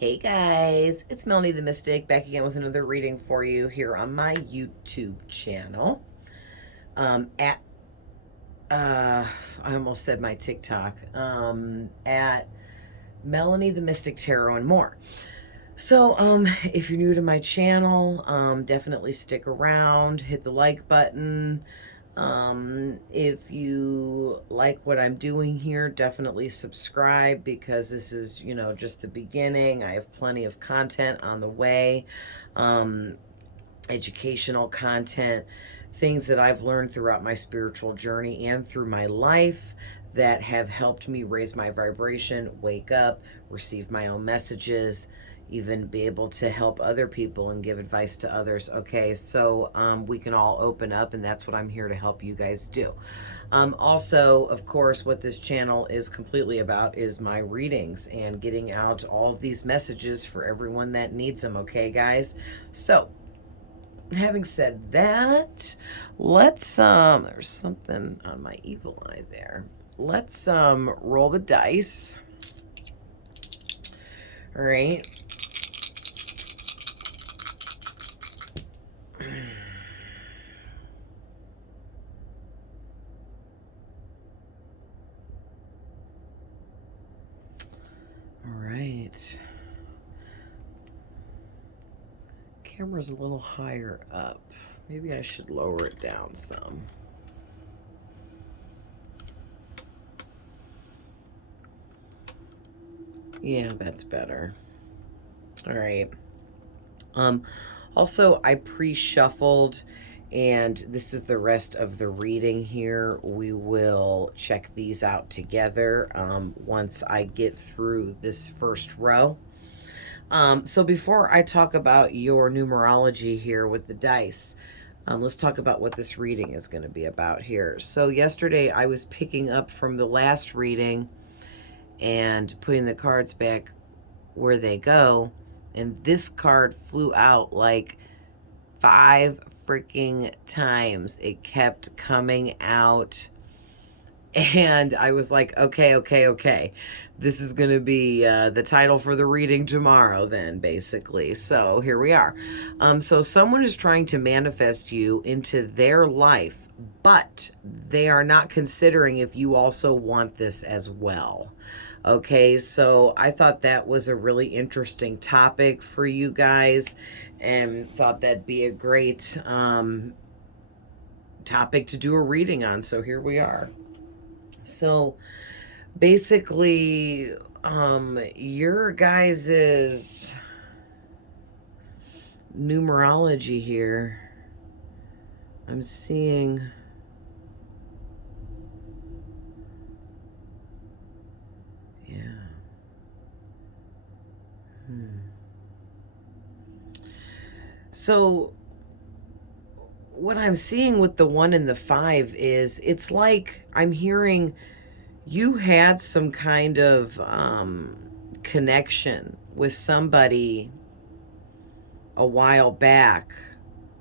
Hey guys, it's Melanie the Mystic back again with another reading for you here on my YouTube channel. At I almost said my TikTok. At Melanie the Mystic Tarot and more. So, if you're new to my channel, definitely stick around, hit the like button. If you like what I'm doing here, definitely subscribe because this is, just the beginning. I have plenty of content on the way, um, educational content, things that I've learned throughout my spiritual journey and through my life that have helped me raise my vibration, wake up, receive my own messages, even be able to help other people and give advice to others. Okay, so we can all open up, and that's what I'm here to help you guys do. Also, of course, what this channel is completely about is my readings and getting out all of these messages for everyone that needs them. Okay, guys? So, having said that, let's there's something on my evil eye there. Let's roll the dice. All right. All right. Camera's a little higher up. Maybe I should lower it down some. Yeah, that's better. All right. Also, I pre-shuffled, and this is the rest of the reading here. We will check these out together once I get through this first row. So before I talk about your numerology here with the dice, let's talk about what this reading is going to be about here. So yesterday I was picking up from the last reading and putting the cards back where they go, and this card flew out like 5 freaking times. It kept coming out, and I was like, okay. This is going to be the title for the reading tomorrow, then, basically. So here we are. So someone is trying to manifest you into their life, but they are not considering if you also want this as well. Okay, so I thought that was a really interesting topic for you guys and thought that'd be a great topic to do a reading on. So here we are. So basically, your guys's numerology here, I'm seeing so what I'm seeing with the 1 and the 5 is it's like I'm hearing you had some kind of connection with somebody a while back.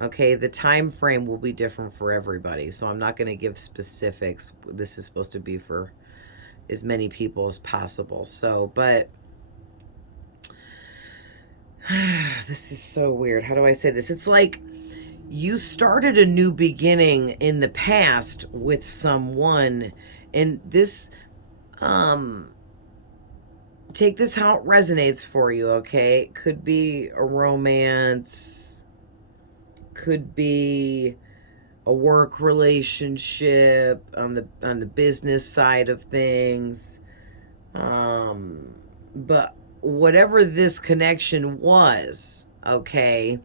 Okay, the time frame will be different for everybody, so I'm not going to give specifics. This is supposed to be for as many people as possible. So, but this is so weird. How do I say this? It's like you started a new beginning in the past with someone, and this take this how it resonates for you. Okay, it could be a romance, could be a work relationship on the business side of things, but whatever this connection was, okay,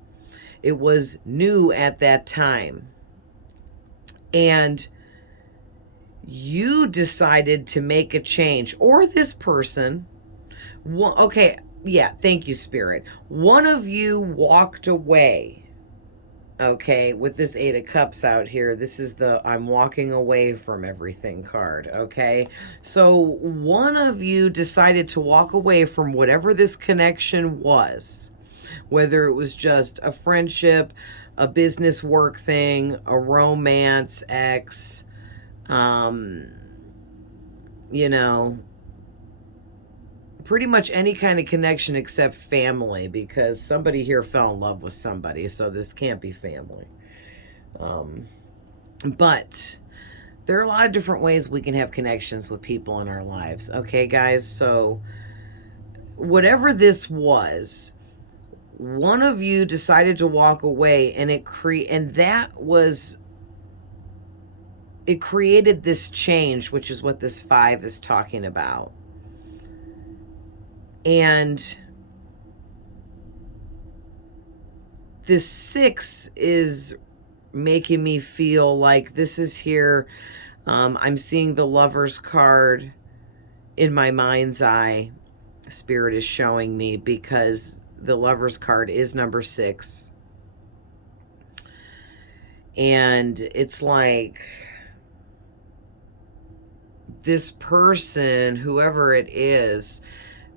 it was new at that time, and you decided to make a change, or this person. Okay, yeah, thank you, Spirit. One of you walked away, okay, with this 8 of Cups out here. This is the I'm walking away from everything card, okay? So one of you decided to walk away from whatever this connection was, whether it was just a friendship, a business work thing, a romance, ex, you know, pretty much any kind of connection except family, because somebody here fell in love with somebody, so this can't be family. But there are a lot of different ways we can have connections with people in our lives. Okay, guys? So whatever this was, one of you decided to walk away, and it created this change, which is what this 5 is talking about. And this 6 is making me feel like this is here. I'm seeing the Lover's card in my mind's eye. Spirit is showing me, because the Lover's card is number 6. And it's like this person, whoever it is,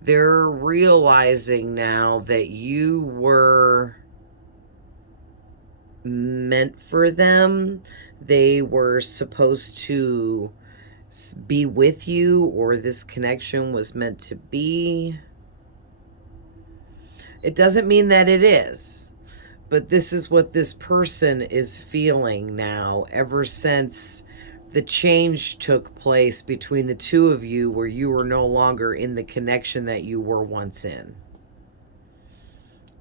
they're realizing now that you were meant for them. They were supposed to be with you, or this connection was meant to be. It doesn't mean that it is, but this is what this person is feeling now, ever since the change took place between the two of you, where you were no longer in the connection that you were once in.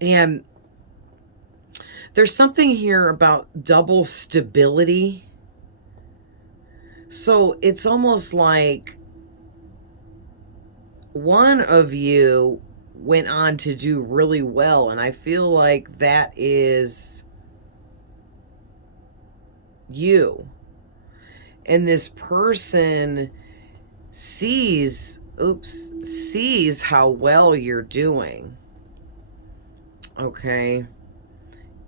And there's something here about double stability. So it's almost like one of you went on to do really well, and I feel like that is you. And this person sees how well you're doing. Okay?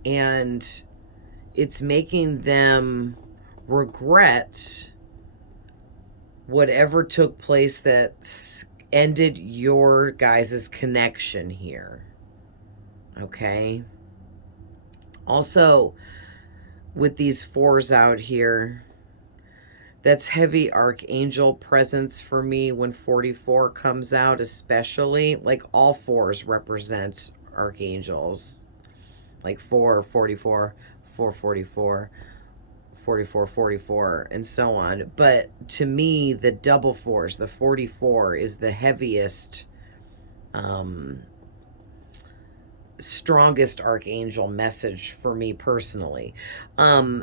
And it's making them regret whatever took place that ended your guys' connection here. Okay? Also, with these 4s out here, that's heavy archangel presence for me when 44 comes out, especially. Like, all 4s represent archangels. Like 4, 44, 444, 44, 44, and so on. But to me, the double 4s, the 44, is the heaviest, strongest archangel message for me personally.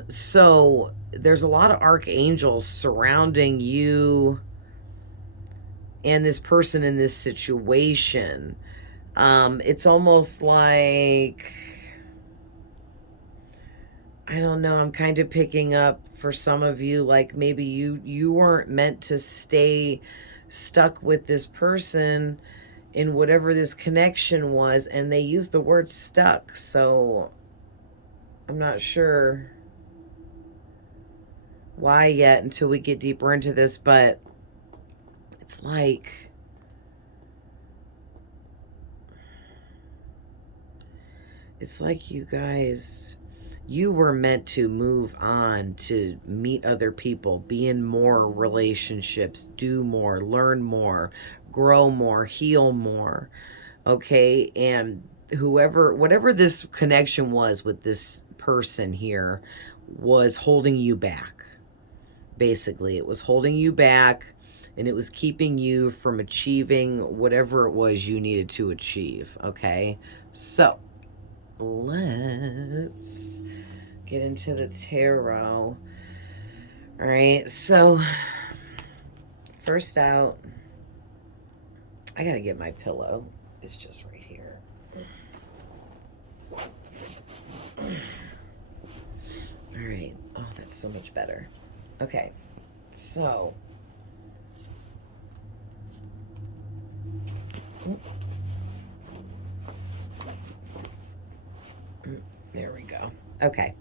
So there's a lot of archangels surrounding you and this person in this situation. It's almost like, I don't know, I'm kind of picking up for some of you, like maybe you weren't meant to stay stuck with this person in whatever this connection was, and they used the word stuck, so I'm not sure why yet until we get deeper into this, but it's like you guys, you were meant to move on, to meet other people, be in more relationships, do more, learn more, grow more, heal more. Okay? And whatever this connection was with this person here was holding you back. Basically, it was holding you back, and it was keeping you from achieving whatever it was you needed to achieve. Okay? So let's get into the tarot. All right, so first out, I gotta get my pillow. It's just right here. All right. Oh, that's so much better. Okay, so there we go. Okay.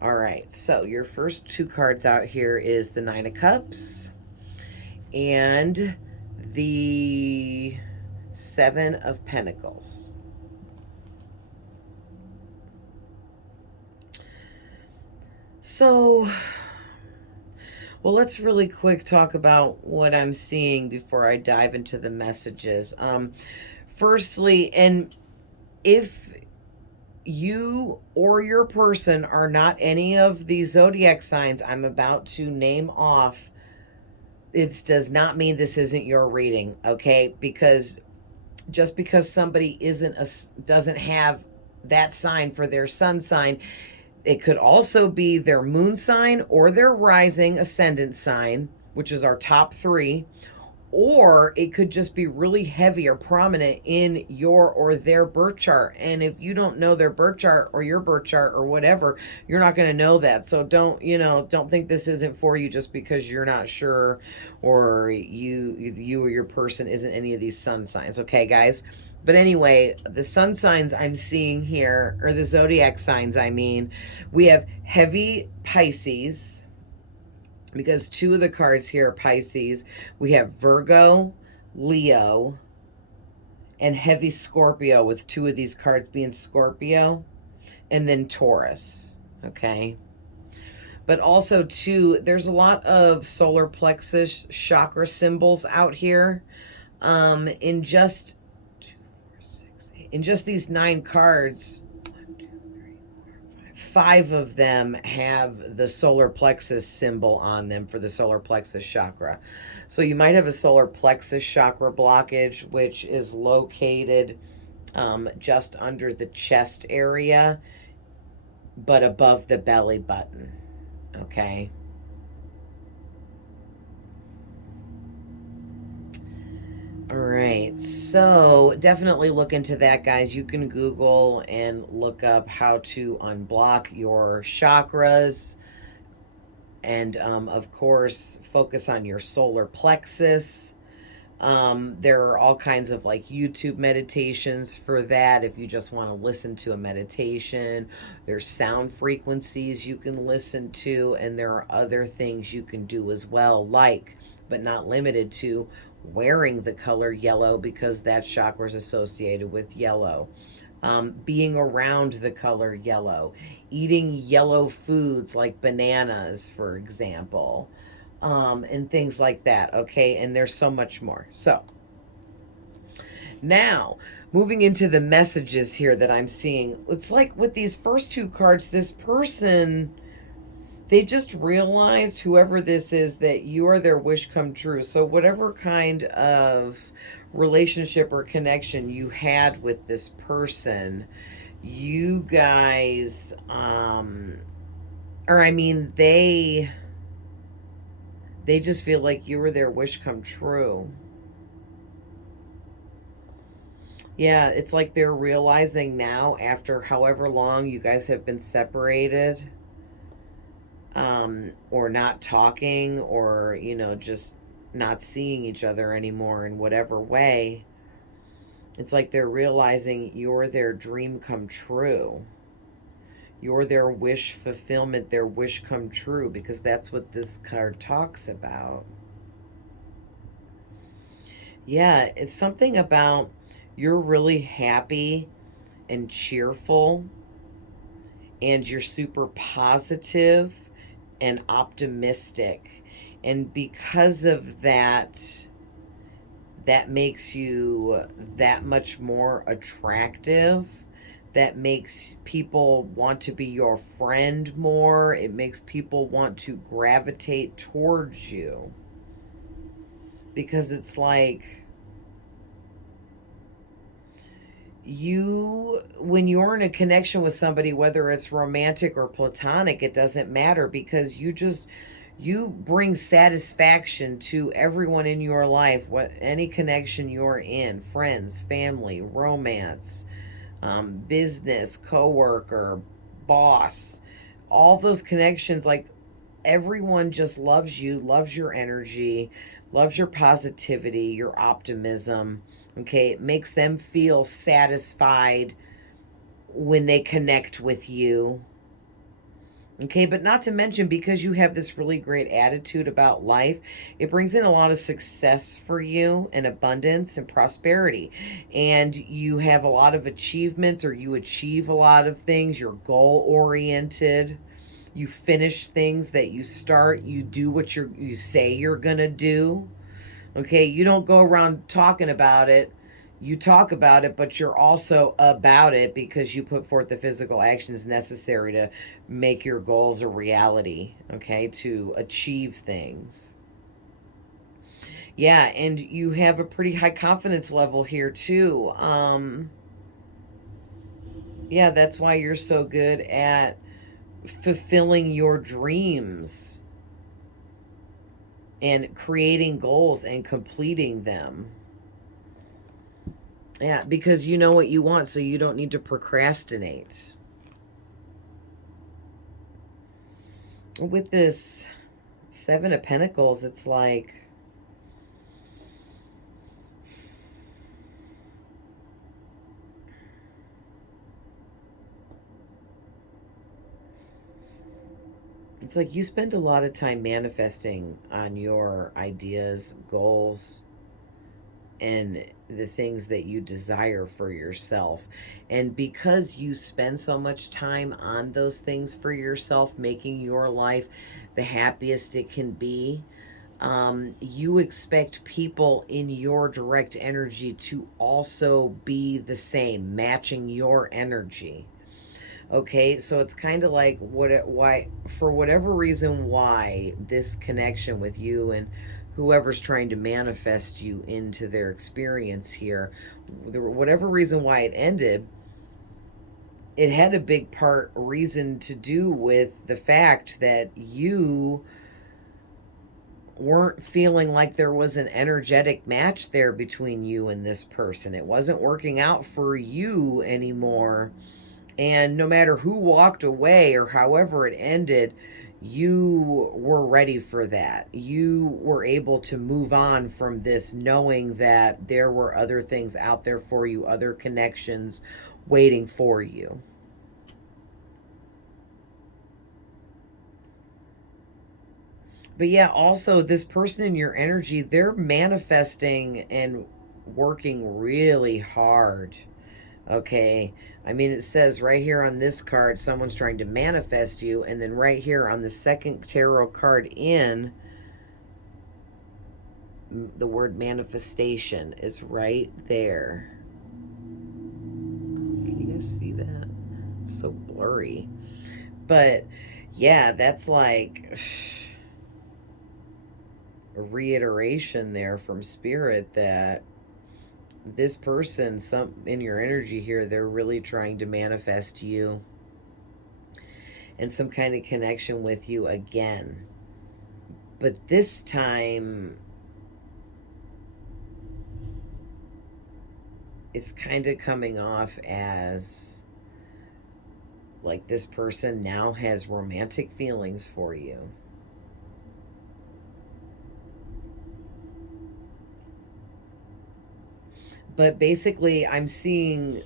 All right. So your first 2 cards out here is the 9 of Cups and the 7 of Pentacles. So Well, let's really quick talk about what I'm seeing before I dive into the messages. Firstly, and if you or your person are not any of the zodiac signs I'm about to name off, it does not mean this isn't your reading, okay? Because just because somebody doesn't have that sign for their sun sign, it could also be their moon sign or their rising ascendant sign, which is our top three, or it could just be really heavy or prominent in your or their birth chart. And if you don't know their birth chart or your birth chart or whatever, you're not going to know that. So don't think this isn't for you just because you're not sure, or you or your person isn't any of these sun signs. Okay, guys? But anyway, the sun signs I'm seeing here, or the zodiac signs, I mean, we have heavy Pisces, because two of the cards here are Pisces. We have Virgo, Leo, and heavy Scorpio, with two of these cards being Scorpio, and then Taurus. Okay. But also, too, there's a lot of solar plexus chakra symbols out here. In just 2, 4, 6, 8, in just these 9 cards, 5 of them have the solar plexus symbol on them for the solar plexus chakra. So you might have a solar plexus chakra blockage, which is located just under the chest area, but above the belly button. Okay. All right, so definitely look into that, guys. You can Google and look up how to unblock your chakras. And of course, focus on your solar plexus. There are all kinds of like YouTube meditations for that if you just want to listen to a meditation. There's sound frequencies you can listen to, and there are other things you can do as well, like, but not limited to, wearing the color yellow, because that chakra is associated with yellow. Being around the color yellow, eating yellow foods like bananas, for example, and things like that. Okay, and there's so much more. So now, moving into the messages here that I'm seeing, it's like with these first 2 cards, this person, they just realized, whoever this is, that you are their wish come true. So whatever kind of relationship or connection you had with this person, you guys, or I mean, they just feel like you were their wish come true. Yeah, it's like they're realizing now, after however long you guys have been separated, or not talking, or, just not seeing each other anymore in whatever way. It's like they're realizing you're their dream come true. You're their wish fulfillment, their wish come true, because that's what this card talks about. Yeah, it's something about you're really happy and cheerful, and you're super positive and optimistic. And because of that, that makes you that much more attractive. That makes people want to be your friend more. It makes people want to gravitate towards you. Because it's like, when you're in a connection with somebody, whether it's romantic or platonic, it doesn't matter, because you bring satisfaction to everyone in your life, any connection you're in, friends, family, romance, business, coworker, boss, all those connections. Like, everyone just loves you, loves your energy, loves your positivity, your optimism. Okay, it makes them feel satisfied when they connect with you. Okay, but not to mention, because you have this really great attitude about life, it brings in a lot of success for you, and abundance and prosperity. And you have a lot of achievements, or you achieve a lot of things. You're goal oriented. You finish things that you start. You do what you say you're going to do. Okay, you don't go around talking about it. You talk about it, but you're also about it because you put forth the physical actions necessary to make your goals a reality, okay, to achieve things. Yeah, and you have a pretty high confidence level here too. Yeah, that's why you're so good at fulfilling your dreams and creating goals and completing them. Yeah, because you know what you want, so you don't need to procrastinate. With this Seven of Pentacles, it's like, you spend a lot of time manifesting on your ideas, goals, and the things that you desire for yourself. And because you spend so much time on those things for yourself, making your life the happiest it can be, you expect people in your direct energy to also be the same, matching your energy. Okay, so it's kind of like why, for whatever reason, why this connection with you and whoever's trying to manifest you into their experience here, whatever reason why it ended, it had a big reason to do with the fact that you weren't feeling like there was an energetic match there between you and this person. It wasn't working out for you anymore. And no matter who walked away or however it ended, you were ready for that. You were able to move on from this, knowing that there were other things out there for you, other connections waiting for you. But yeah, also this person in your energy, they're manifesting and working really hard. Okay. I mean, it says right here on this card, someone's trying to manifest you. And then right here on the second tarot card in, the word manifestation is right there. Can you guys see that? It's so blurry. But yeah, that's like a reiteration there from spirit that this person, some in your energy here, they're really trying to manifest you and some kind of connection with you again. But this time, it's kind of coming off as like this person now has romantic feelings for you. But basically, I'm seeing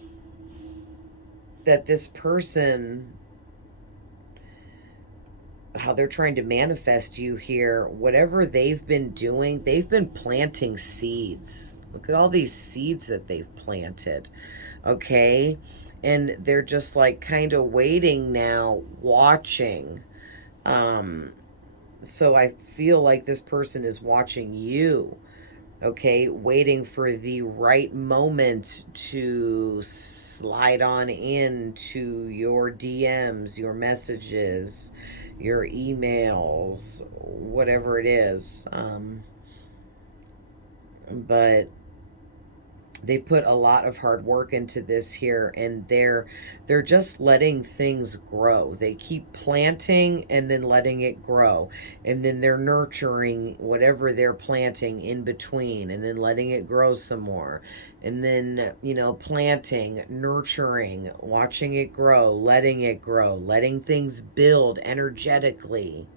that this person, how they're trying to manifest you here, whatever they've been doing, they've been planting seeds. Look at all these seeds that they've planted. Okay. And they're just like kind of waiting now, watching. So I feel like this person is watching you, okay, waiting for the right moment to slide on into your DMs, your messages, your emails, whatever it is. But they put a lot of hard work into this here, and they're just letting things grow. They keep planting and then letting it grow, and then they're nurturing whatever they're planting in between, and then letting it grow some more, and then planting, nurturing, watching it grow, letting things build energetically.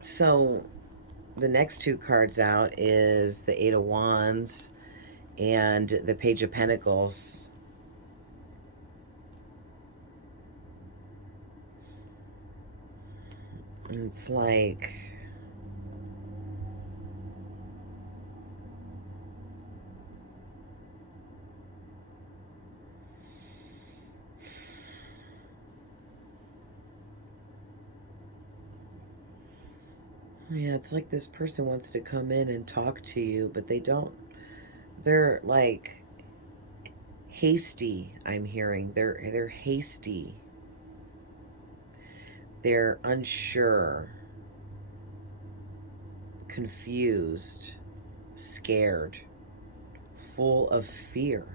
So the next two cards out is the Eight of Wands and the Page of Pentacles. And it's like, Yeah, it's like this person wants to come in and talk to you, but they don't. They're like hasty, I'm hearing. They're hasty. They're unsure, confused, scared, full of fear.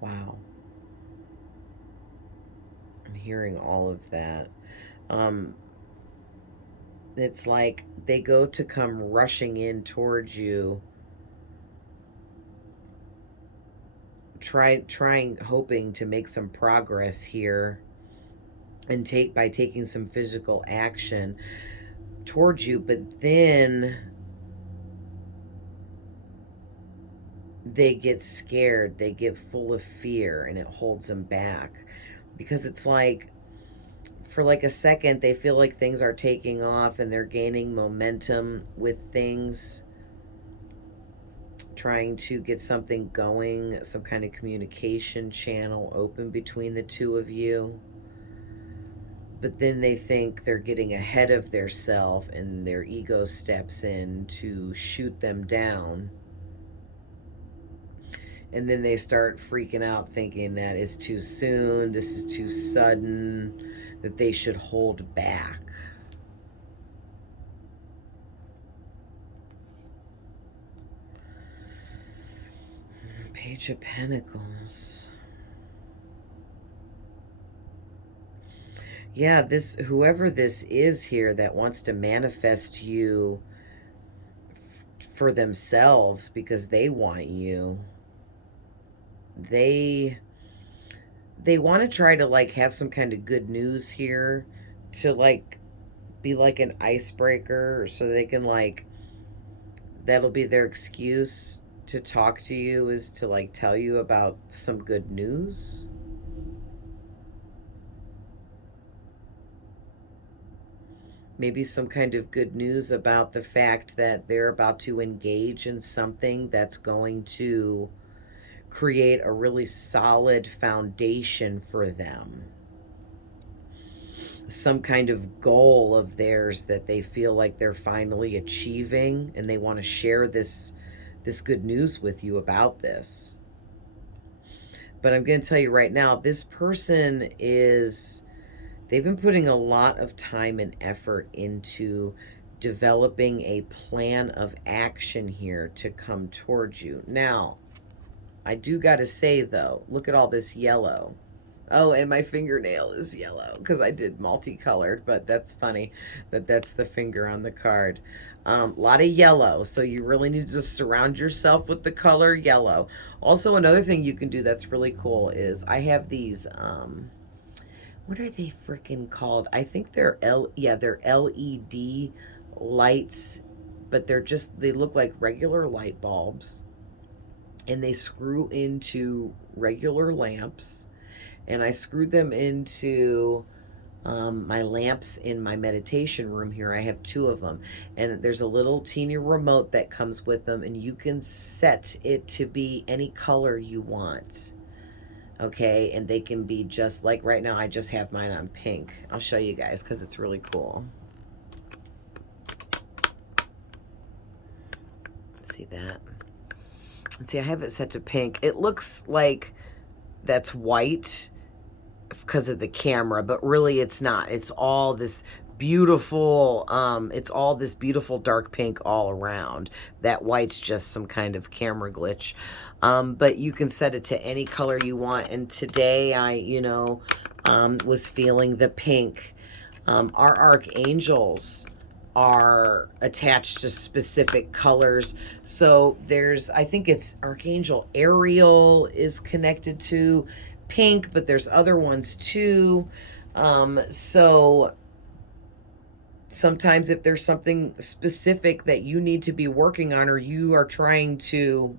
Wow. I'm hearing all of that. Um, it's like they go to come rushing in towards you, trying, hoping to make some progress here, and by taking some physical action towards you, but then they get scared, they get full of fear, and it holds them back, because it's like, for like a second, they feel like things are taking off and they're gaining momentum with things, trying to get something going, some kind of communication channel open between the two of you. But then they think they're getting ahead of their self, and their ego steps in to shoot them down. And then they start freaking out, thinking that it's too soon, this is too sudden, that they should hold back. Page of Pentacles. Yeah, whoever this is here that wants to manifest you for themselves because they want you, they want to try to like have some kind of good news here to like be like an icebreaker, so they can like, that'll be their excuse to talk to you, is to like tell you about some good news. Maybe some kind of good news about the fact that they're about to engage in something that's going to create a really solid foundation for them. Some kind of goal of theirs that they feel like they're finally achieving, and they want to share this good news with you about this. But I'm going to tell you right now, this person they've been putting a lot of time and effort into developing a plan of action here to come towards you. Now, I do got to say though, look at all this yellow. Oh, and my fingernail is yellow because I did multicolored, but that's funny that that's the finger on the card. A lot of yellow, so you really need to surround yourself with the color yellow. Also, another thing you can do that's really cool is I have these, what are they freaking called? I think they're they're LED lights, but they look like regular light bulbs, and they screw into regular lamps. And I screwed them into my lamps in my meditation room here. I have 2 of them. And there's a little teeny remote that comes with them, and you can set it to be any color you want. Okay, and they can be just like, right now I just have mine on pink. I'll show you guys because it's really cool. See that? And see, I have it set to pink. It looks like that's white because of the camera, but really it's not. It's all this beautiful, dark pink all around. That white's just some kind of camera glitch. But you can set it to any color you want. And today I, was feeling the pink. Our archangels are attached to specific colors. So I think it's Archangel Ariel is connected to pink, but there's other ones too. So sometimes if there's something specific that you need to be working on, or you are trying to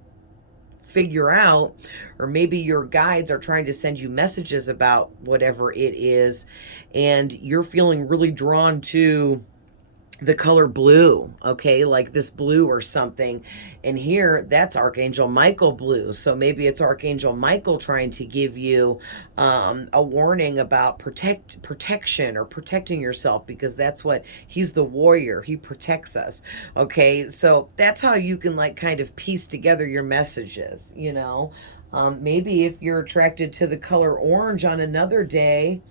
figure out, or maybe your guides are trying to send you messages about whatever it is, and you're feeling really drawn to the color blue, okay, like this blue or something. And here, that's Archangel Michael blue. So maybe it's Archangel Michael trying to give you a warning about protection or protecting yourself, because that's what he's, the warrior. He protects us. Okay, so that's how you can like kind of piece together your messages, you know. Maybe if you're attracted to the color orange on another day,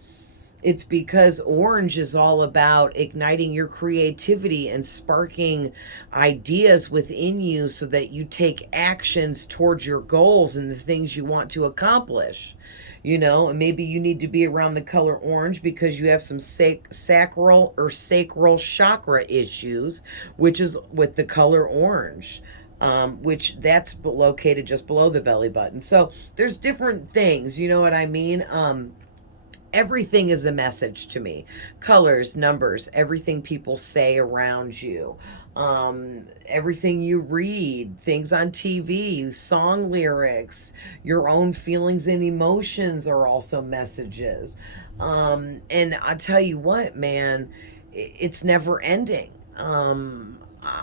it's because orange is all about igniting your creativity and sparking ideas within you so that you take actions towards your goals and the things you want to accomplish. You know, and maybe you need to be around the color orange because you have some sacral or sacral chakra issues, which is with the color orange. Which that's located just below the belly button. So there's different things, you know what I mean? Everything is a message to me. Colors, numbers, everything people say around you, everything you read, things on TV, song lyrics, your own feelings and emotions are also messages. And I tell you what, man, it's never ending.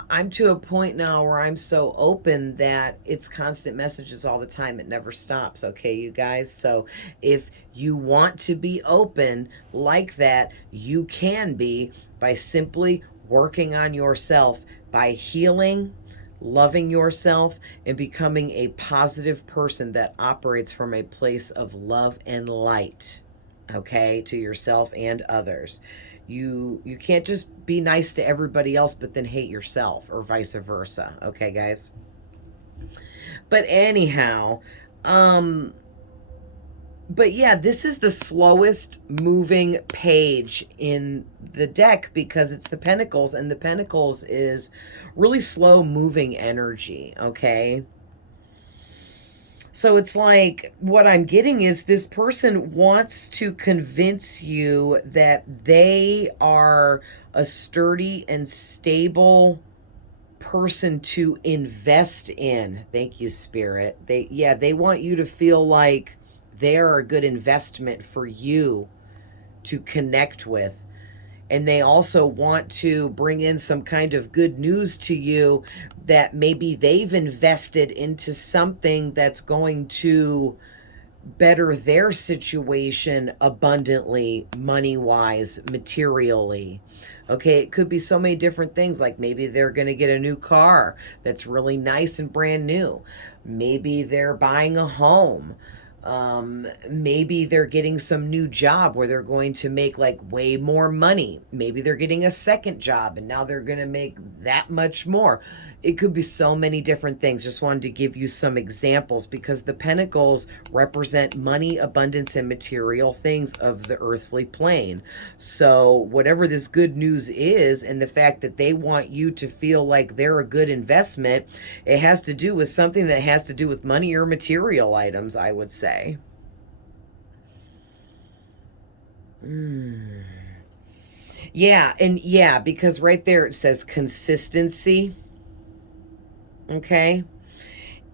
I'm to a point now where I'm so open that it's constant messages all the time. It never stops. Okay, you guys. So if you want to be open like that, you can be by simply working on yourself, by healing, loving yourself, and becoming a positive person that operates from a place of love and light, okay, to yourself and others. You can't just be nice to everybody else but then hate yourself, or vice versa, okay, guys? But anyhow, um but yeah, this is the slowest moving page in the deck because it's the Pentacles, and the Pentacles is really slow moving energy, okay? So it's like what I'm getting is this person wants to convince you that they are a sturdy and stable person to invest in. Thank you, Spirit. They want you to feel like they're a good investment for you to connect with. And they also want to bring in some kind of good news to you that maybe they've invested into something that's going to better their situation abundantly, money wise, materially. Okay, it could be so many different things. Like maybe they're going to get a new car that's really nice and brand new. Maybe they're buying a home. Maybe they're getting some new job where they're going to make like way more money. Maybe they're getting a second job and now they're going to make that much more. It could be so many different things. Just wanted to give you some examples because the Pentacles represent money, abundance, and material things of the earthly plane. So whatever this good news is, and the fact that they want you to feel like they're a good investment, it has to do with something that has to do with money or material items, I would say. Yeah, and yeah, because right there it says consistency. Okay.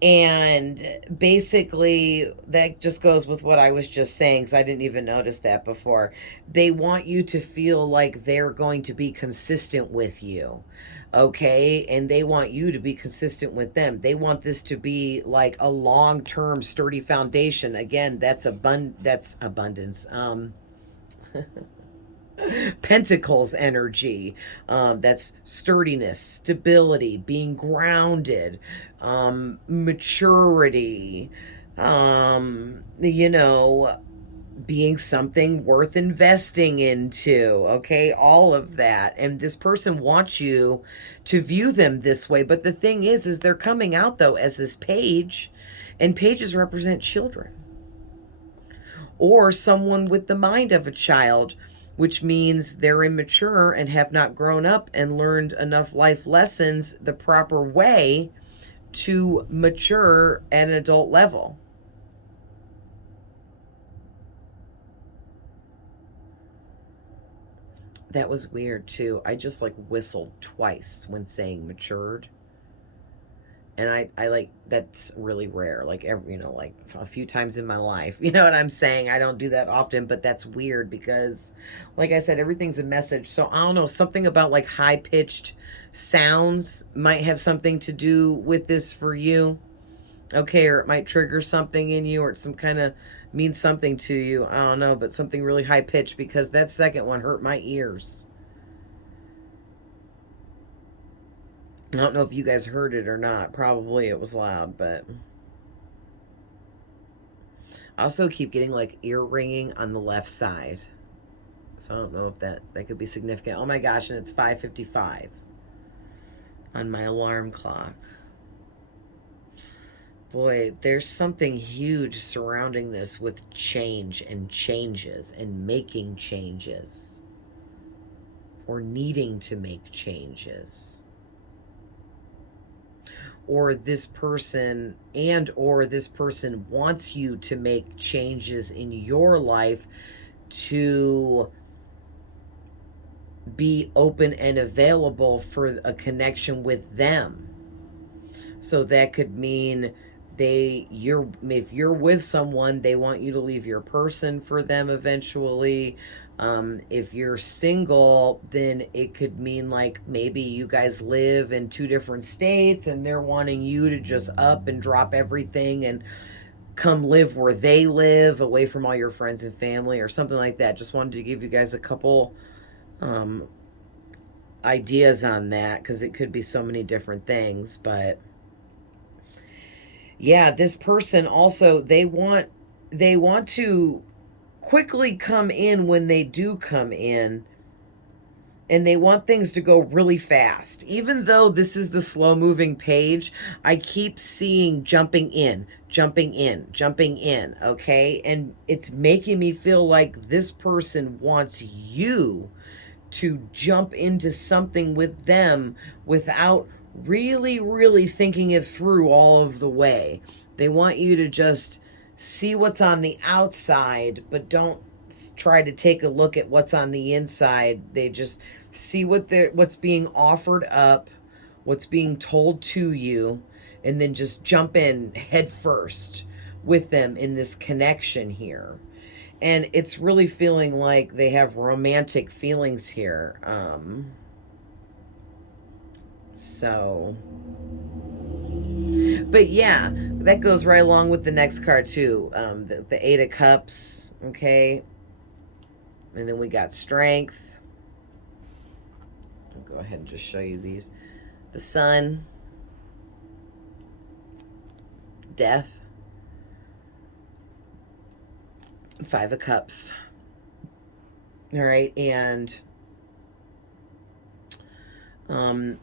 And basically, that just goes with what I was just saying, because I didn't even notice that before. They want you to feel like they're going to be consistent with you, okay? And they want you to be consistent with them. They want this to be like a long-term sturdy foundation. Again, that's abundance. Pentacles energy. That's sturdiness, stability, being grounded, maturity, you know, being something worth investing into, okay? All of that. And this person wants you to view them this way. But the thing is they're coming out, though, as this page, and pages represent children or someone with the mind of a child, which means they're immature and have not grown up and learned enough life lessons the proper way to mature at an adult level. That was weird too. I just like whistled twice when saying matured. And I like, that's really rare, like every, like a few times in my life, you know what I'm saying? I don't do that often, but that's weird because, like I said, everything's a message. So I don't know, something about like high pitched sounds might have something to do with this for you. Okay, or it might trigger something in you, or it's some kind of means something to you. I don't know, but something really high pitched, because that second one hurt my ears. I don't know if you guys heard it or not. Probably it was loud, but I also keep getting like ear ringing on the left side. So I don't know if that could be significant. Oh my gosh, and it's 5:55 on my alarm clock. Boy, there's something huge surrounding this with change and changes and making changes or needing to make changes. Or this person wants you to make changes in your life to be open and available for a connection with them. So that could mean if you're with someone, they want you to leave your person for them eventually. If you're single, then it could mean like maybe you guys live in two different states and they're wanting you to just up and drop everything and come live where they live, away from all your friends and family or something like that. Just wanted to give you guys a couple ideas on that, because it could be so many different things. But yeah, this person also, they want to quickly come in when they do come in, and they want things to go really fast. Even though this is the slow moving page, I keep seeing jumping in, okay? And it's making me feel like this person wants you to jump into something with them without really thinking it through all of the way. They want you to just see what's on the outside, but don't try to take a look at what's on the inside. They just see what's being offered up, what's being told to you, and then just jump in head first with them in this connection here. And it's really feeling like they have romantic feelings here. But yeah, that goes right along with the next card too. The Eight of Cups, okay? And then we got Strength. I'll go ahead and just show you these. The Sun. Death. Five of Cups. All right, and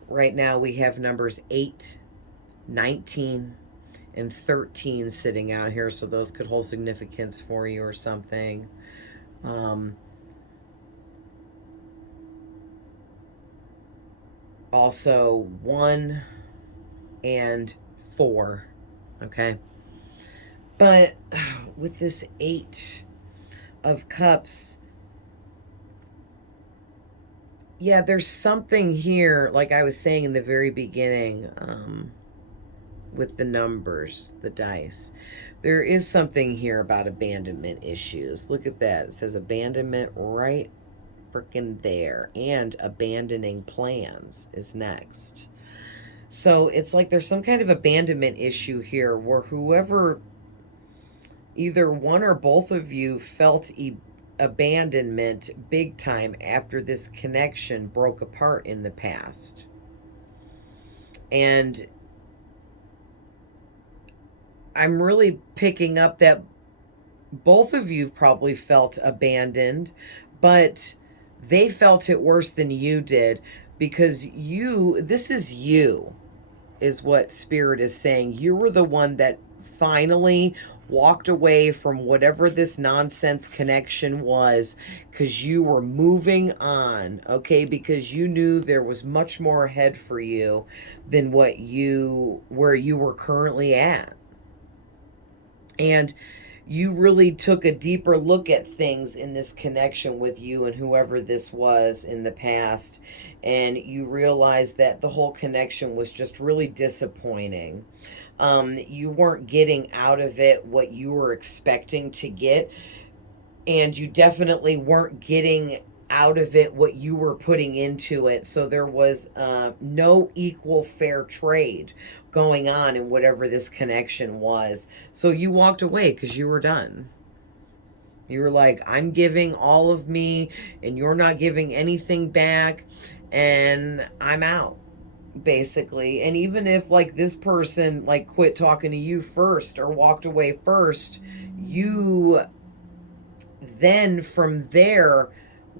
right now we have numbers 8, 19, and 13 sitting out here, so those could hold significance for you or something. Also 1 and 4, okay? But with this 8 of Cups, yeah, there's something here, like I was saying in the very beginning, with the numbers, the dice. There is something here about abandonment issues. Look at that. It says abandonment right freaking there. And abandoning plans is next. So it's like there's some kind of abandonment issue here where whoever, either one or both of you, felt abandonment big time after this connection broke apart in the past. And I'm really picking up that both of you probably felt abandoned, but they felt it worse than you did, because this is what Spirit is saying. You were the one that finally walked away from whatever this nonsense connection was, because you were moving on, okay? Because you knew there was much more ahead for you than where you were currently at. And you really took a deeper look at things in this connection with you and whoever this was in the past, and you realized that the whole connection was just really disappointing. You weren't getting out of it what you were expecting to get, and you definitely weren't getting out of it what you were putting into it. So there was no equal fair trade going on in whatever this connection was. So you walked away because you were done. You were like, I'm giving all of me and you're not giving anything back, and I'm out, basically. And even if like this person like quit talking to you first or walked away first, you then from there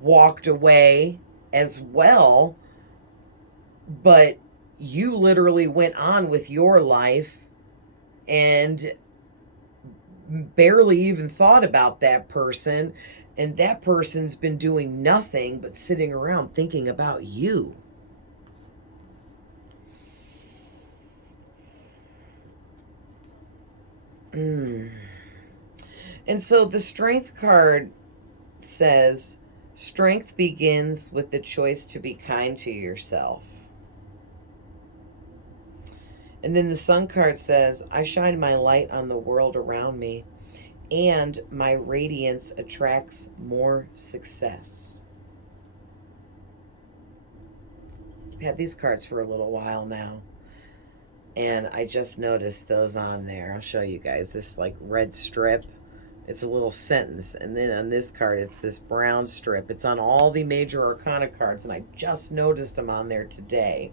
walked away as well, but you literally went on with your life and barely even thought about that person, and that person's been doing nothing but sitting around thinking about you. And so the Strength card says, strength begins with the choice to be kind to yourself. And then the Sun card says, I shine my light on the world around me, and my radiance attracts more success. I've had these cards for a little while now, and I just noticed those on there. I'll show you guys this like red strip. It's a little sentence, and then on this card it's this brown strip. It's on all the major arcana cards, and I just noticed them on there today.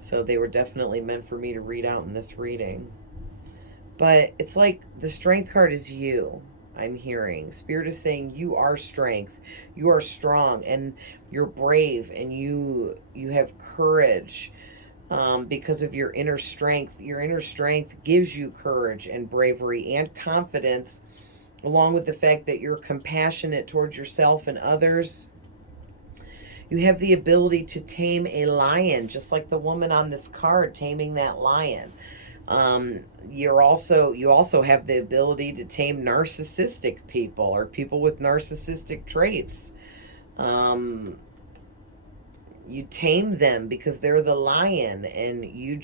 So they were definitely meant for me to read out in this reading. But it's like the Strength card is you. I'm hearing Spirit is saying you are strength, you are strong, and you're brave, and you have courage. Because of your inner strength. Your inner strength gives you courage and bravery and confidence, along with the fact that you're compassionate towards yourself and others. You have the ability to tame a lion, just like the woman on this card taming that lion. You also have the ability to tame narcissistic people or people with narcissistic traits. You tame them because they're the lion, and you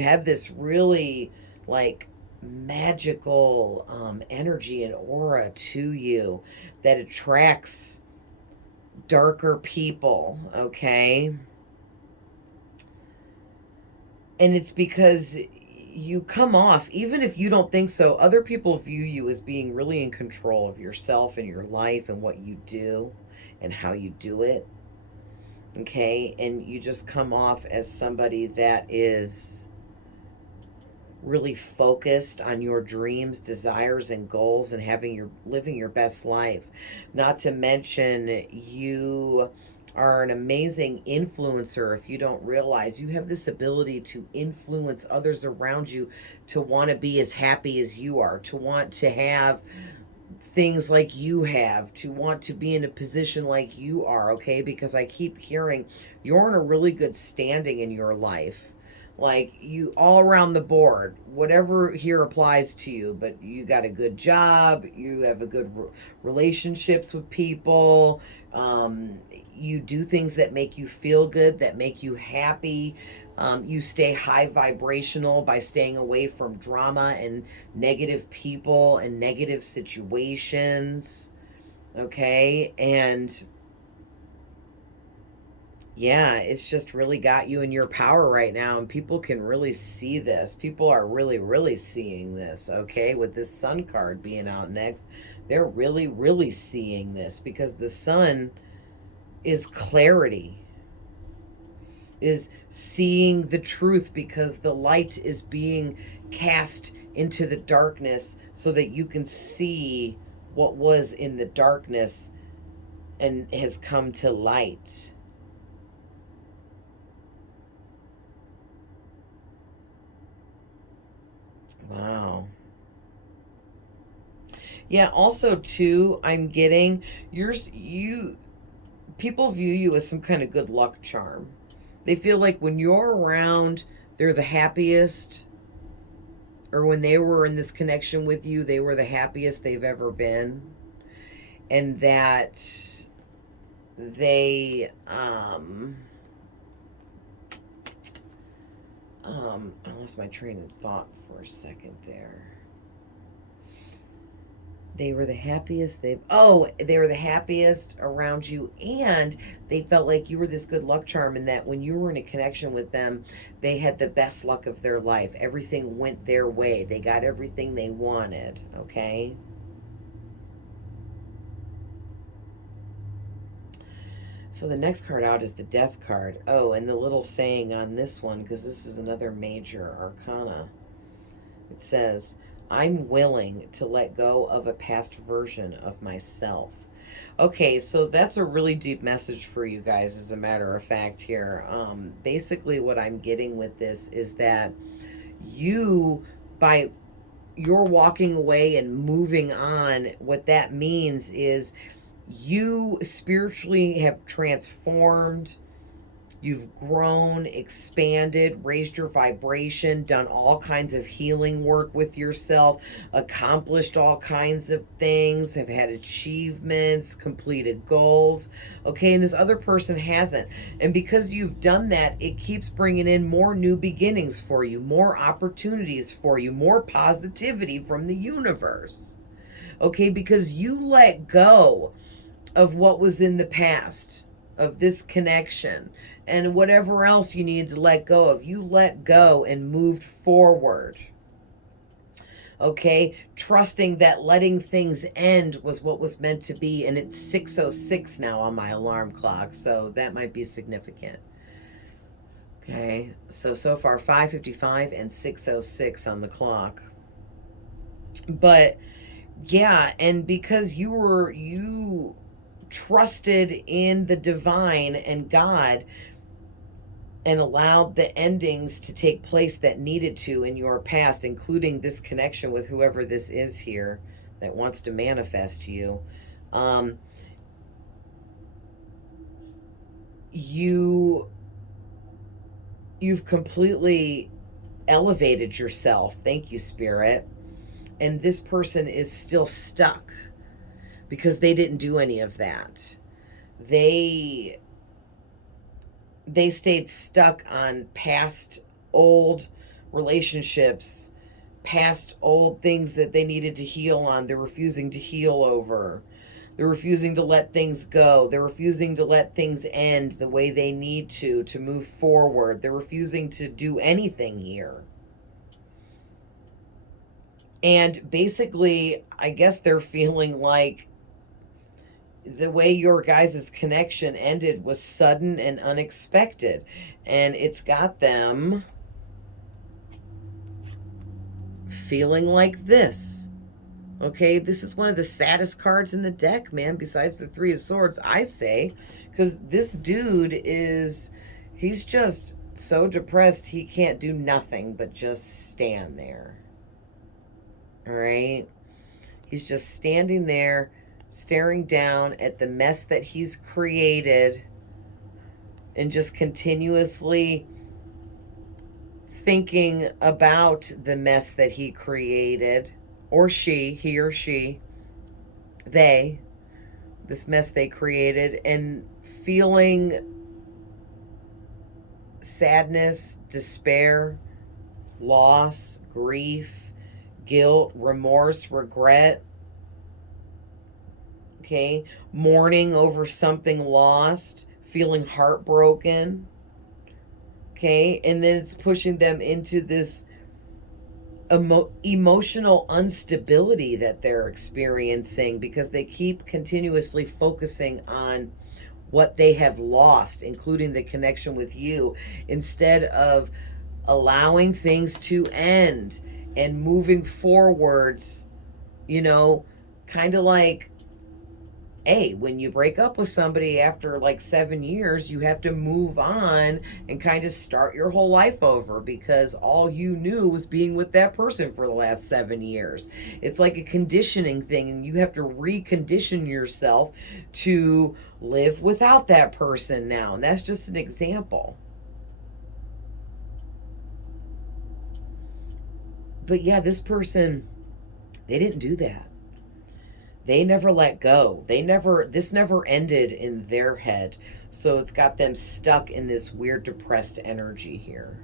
have this really like magical energy and aura to you that attracts darker people, okay? And it's because you come off, even if you don't think so, other people view you as being really in control of yourself and your life and what you do and how you do it. Okay, and you just come off as somebody that is really focused on your dreams, desires, and goals, and living your best life. Not to mention, you are an amazing influencer. If you don't realize, you have this ability to influence others around you to want to be as happy as you are, to want to have things like you have, to want to be in a position like you are, okay? Because I keep hearing you're in a really good standing in your life. Like, you all around the board, whatever here applies to you, but you got a good job, you have a good relationships with people, you do things that make you feel good, that make you happy. You stay high vibrational by staying away from drama and negative people and negative situations. Okay. And yeah, it's just really got you in your power right now. And people can really see this. People are really, really seeing this. Okay. With this Sun card being out next, they're really, really seeing this because the Sun is clarity, is seeing the truth, because the light is being cast into the darkness so that you can see what was in the darkness and has come to light. Wow. Yeah, also too, I'm getting people view you as some kind of good luck charm. They feel like when you're around, they're the happiest. or when they were in this connection with you, they were the happiest they've ever been. And that they, I lost my train of thought for a second there. They were the happiest they were the happiest around you, and they felt like you were this good luck charm, and that when you were in a connection with them, they had the best luck of their life. Everything went their way. They got everything they wanted, okay? So the next card out is the Death card. Oh, and the little saying on this one, because this is another major arcana. It says, I'm willing to let go of a past version of myself. Okay, so that's a really deep message for you guys, as a matter of fact here. Basically what I'm getting with this is that you, by your walking away and moving on, what that means is you spiritually have transformed. You've grown, expanded, raised your vibration, done all kinds of healing work with yourself, accomplished all kinds of things, have had achievements, completed goals. Okay, and this other person hasn't. And because you've done that, it keeps bringing in more new beginnings for you, more opportunities for you, more positivity from the universe. Okay, because you let go of what was in the past, of this connection, and whatever else you needed to let go of. You let go and moved forward. Okay, trusting that letting things end was what was meant to be. And it's 6:06 now on my alarm clock, so that might be significant. Okay, so far 5:55 and 6:06 on the clock. But yeah, and because you trusted in the divine and God and allowed the endings to take place that needed to in your past, including this connection with whoever this is here that wants to manifest you, you've completely elevated yourself. Thank you, Spirit. And this person is still stuck because they didn't do any of that. They stayed stuck on past old relationships, past old things that they needed to heal on. They're refusing to heal over. They're refusing to let things go. They're refusing to let things end the way they need to move forward. They're refusing to do anything here. And basically, I guess they're feeling like the way your guys' connection ended was sudden and unexpected. And it's got them feeling like this. Okay, this is one of the saddest cards in the deck, man, besides the Three of Swords, I say. Because this dude he's just so depressed he can't do nothing but just stand there. All right? He's just standing there, staring down at the mess that he's created and just continuously thinking about the mess that he created, or he or she, this mess they created, and feeling sadness, despair, loss, grief, guilt, remorse, regret. Okay, mourning over something lost, feeling heartbroken. Okay, and then it's pushing them into this emotional instability that they're experiencing because they keep continuously focusing on what they have lost, including the connection with you, instead of allowing things to end and moving forwards. Kind of like, hey, when you break up with somebody after like 7 years, you have to move on and kind of start your whole life over because all you knew was being with that person for the last 7 years. It's like a conditioning thing, and you have to recondition yourself to live without that person now. And that's just an example. But yeah, this person, they didn't do that. They never let go. This never ended in their head. So it's got them stuck in this weird depressed energy here.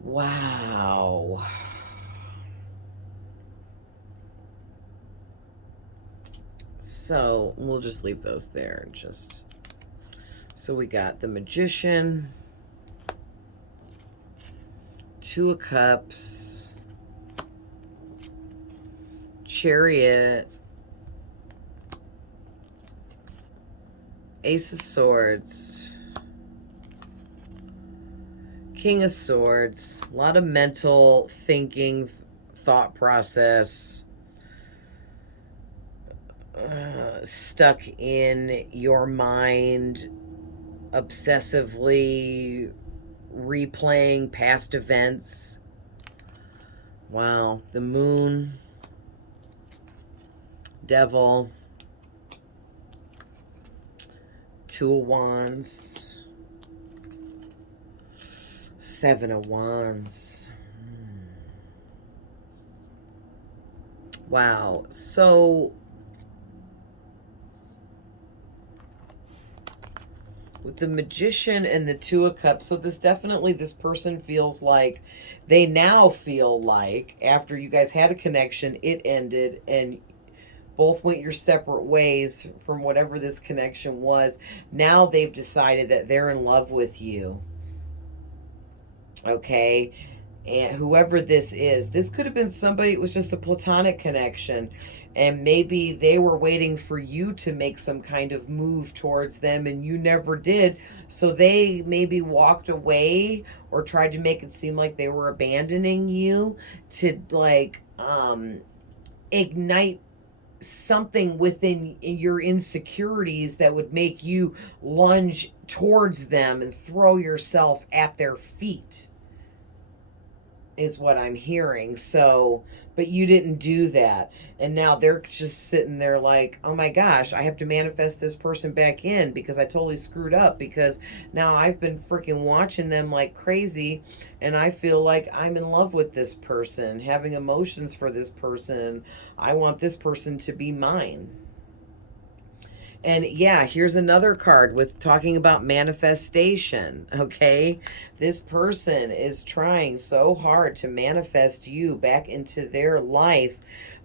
Wow. So we'll just leave those there. So we got the Magician, Two of Cups, Chariot, Ace of Swords, King of Swords. A lot of mental thinking, thought process, stuck in your mind, obsessively replaying past events. Wow. The Moon, Devil, Two of Wands, Seven of Wands. Wow. So with the Magician and the Two of Cups, so this person feels like, they now feel like, after you guys had a connection, it ended, and both went your separate ways from whatever this connection was. Now they've decided that they're in love with you. Okay? And whoever this is, this could have been somebody, it was just a platonic connection. And maybe they were waiting for you to make some kind of move towards them and you never did. So they maybe walked away or tried to make it seem like they were abandoning you to like ignite something within your insecurities that would make you lunge towards them and throw yourself at their feet, is what I'm hearing. So, but you didn't do that. And now they're just sitting there like, oh my gosh, I have to manifest this person back in because I totally screwed up, because now I've been freaking watching them like crazy and I feel like I'm in love with this person, having emotions for this person. I want this person to be mine. And yeah, here's another card with talking about manifestation, okay? This person is trying so hard to manifest you back into their life,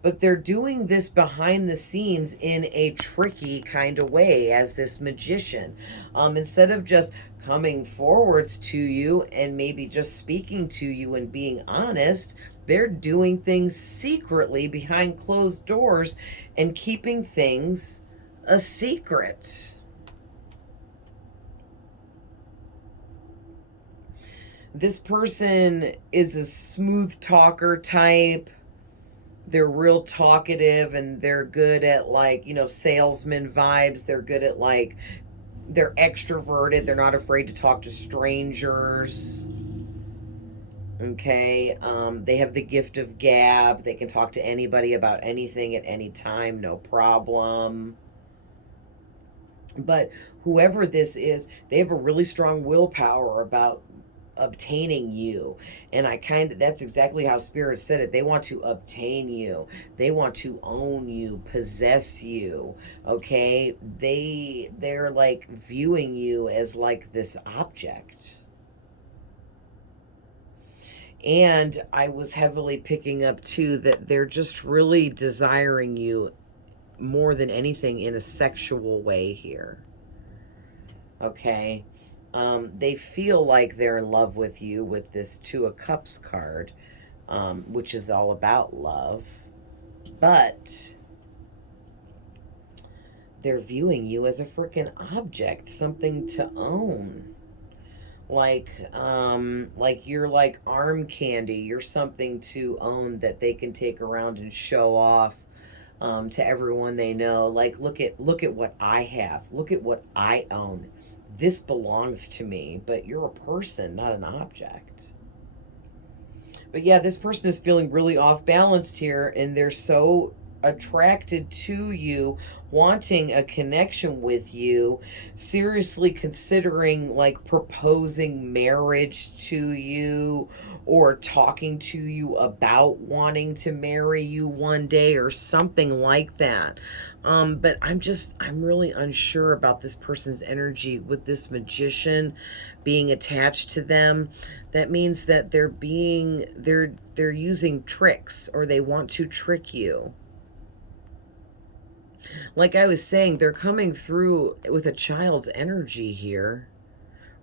but they're doing this behind the scenes in a tricky kind of way as this Magician. Instead of just coming forwards to you and maybe just speaking to you and being honest, they're doing things secretly behind closed doors and keeping things a secret. This person is a smooth talker type. They're real talkative and they're good at like, salesman vibes. They're good at like, they're extroverted. They're not afraid to talk to strangers. Okay. They have the gift of gab. They can talk to anybody about anything at any time, no problem. But whoever this is, they have a really strong willpower about obtaining you. And that's exactly how Spirit said it. They want to obtain you. They want to own you, possess you. Okay? They're like viewing you as like this object. And I was heavily picking up too that they're just really desiring you more than anything in a sexual way here. Okay. They feel like they're in love with you with this Two of Cups card, which is all about love, but they're viewing you as a freaking object, something to own. Like you're like arm candy. You're something to own that they can take around and show off to everyone they know. Like, look at what I have. Look at what I own. This belongs to me, but you're a person, not an object. But yeah, this person is feeling really off balanced here, and they're so attracted to you, wanting a connection with you, seriously considering like proposing marriage to you, or talking to you about wanting to marry you one day or something like that. But I'm really unsure about this person's energy with this magician being attached to them. That means that they're using tricks, or they want to trick you. Like I was saying, they're coming through with a child's energy here,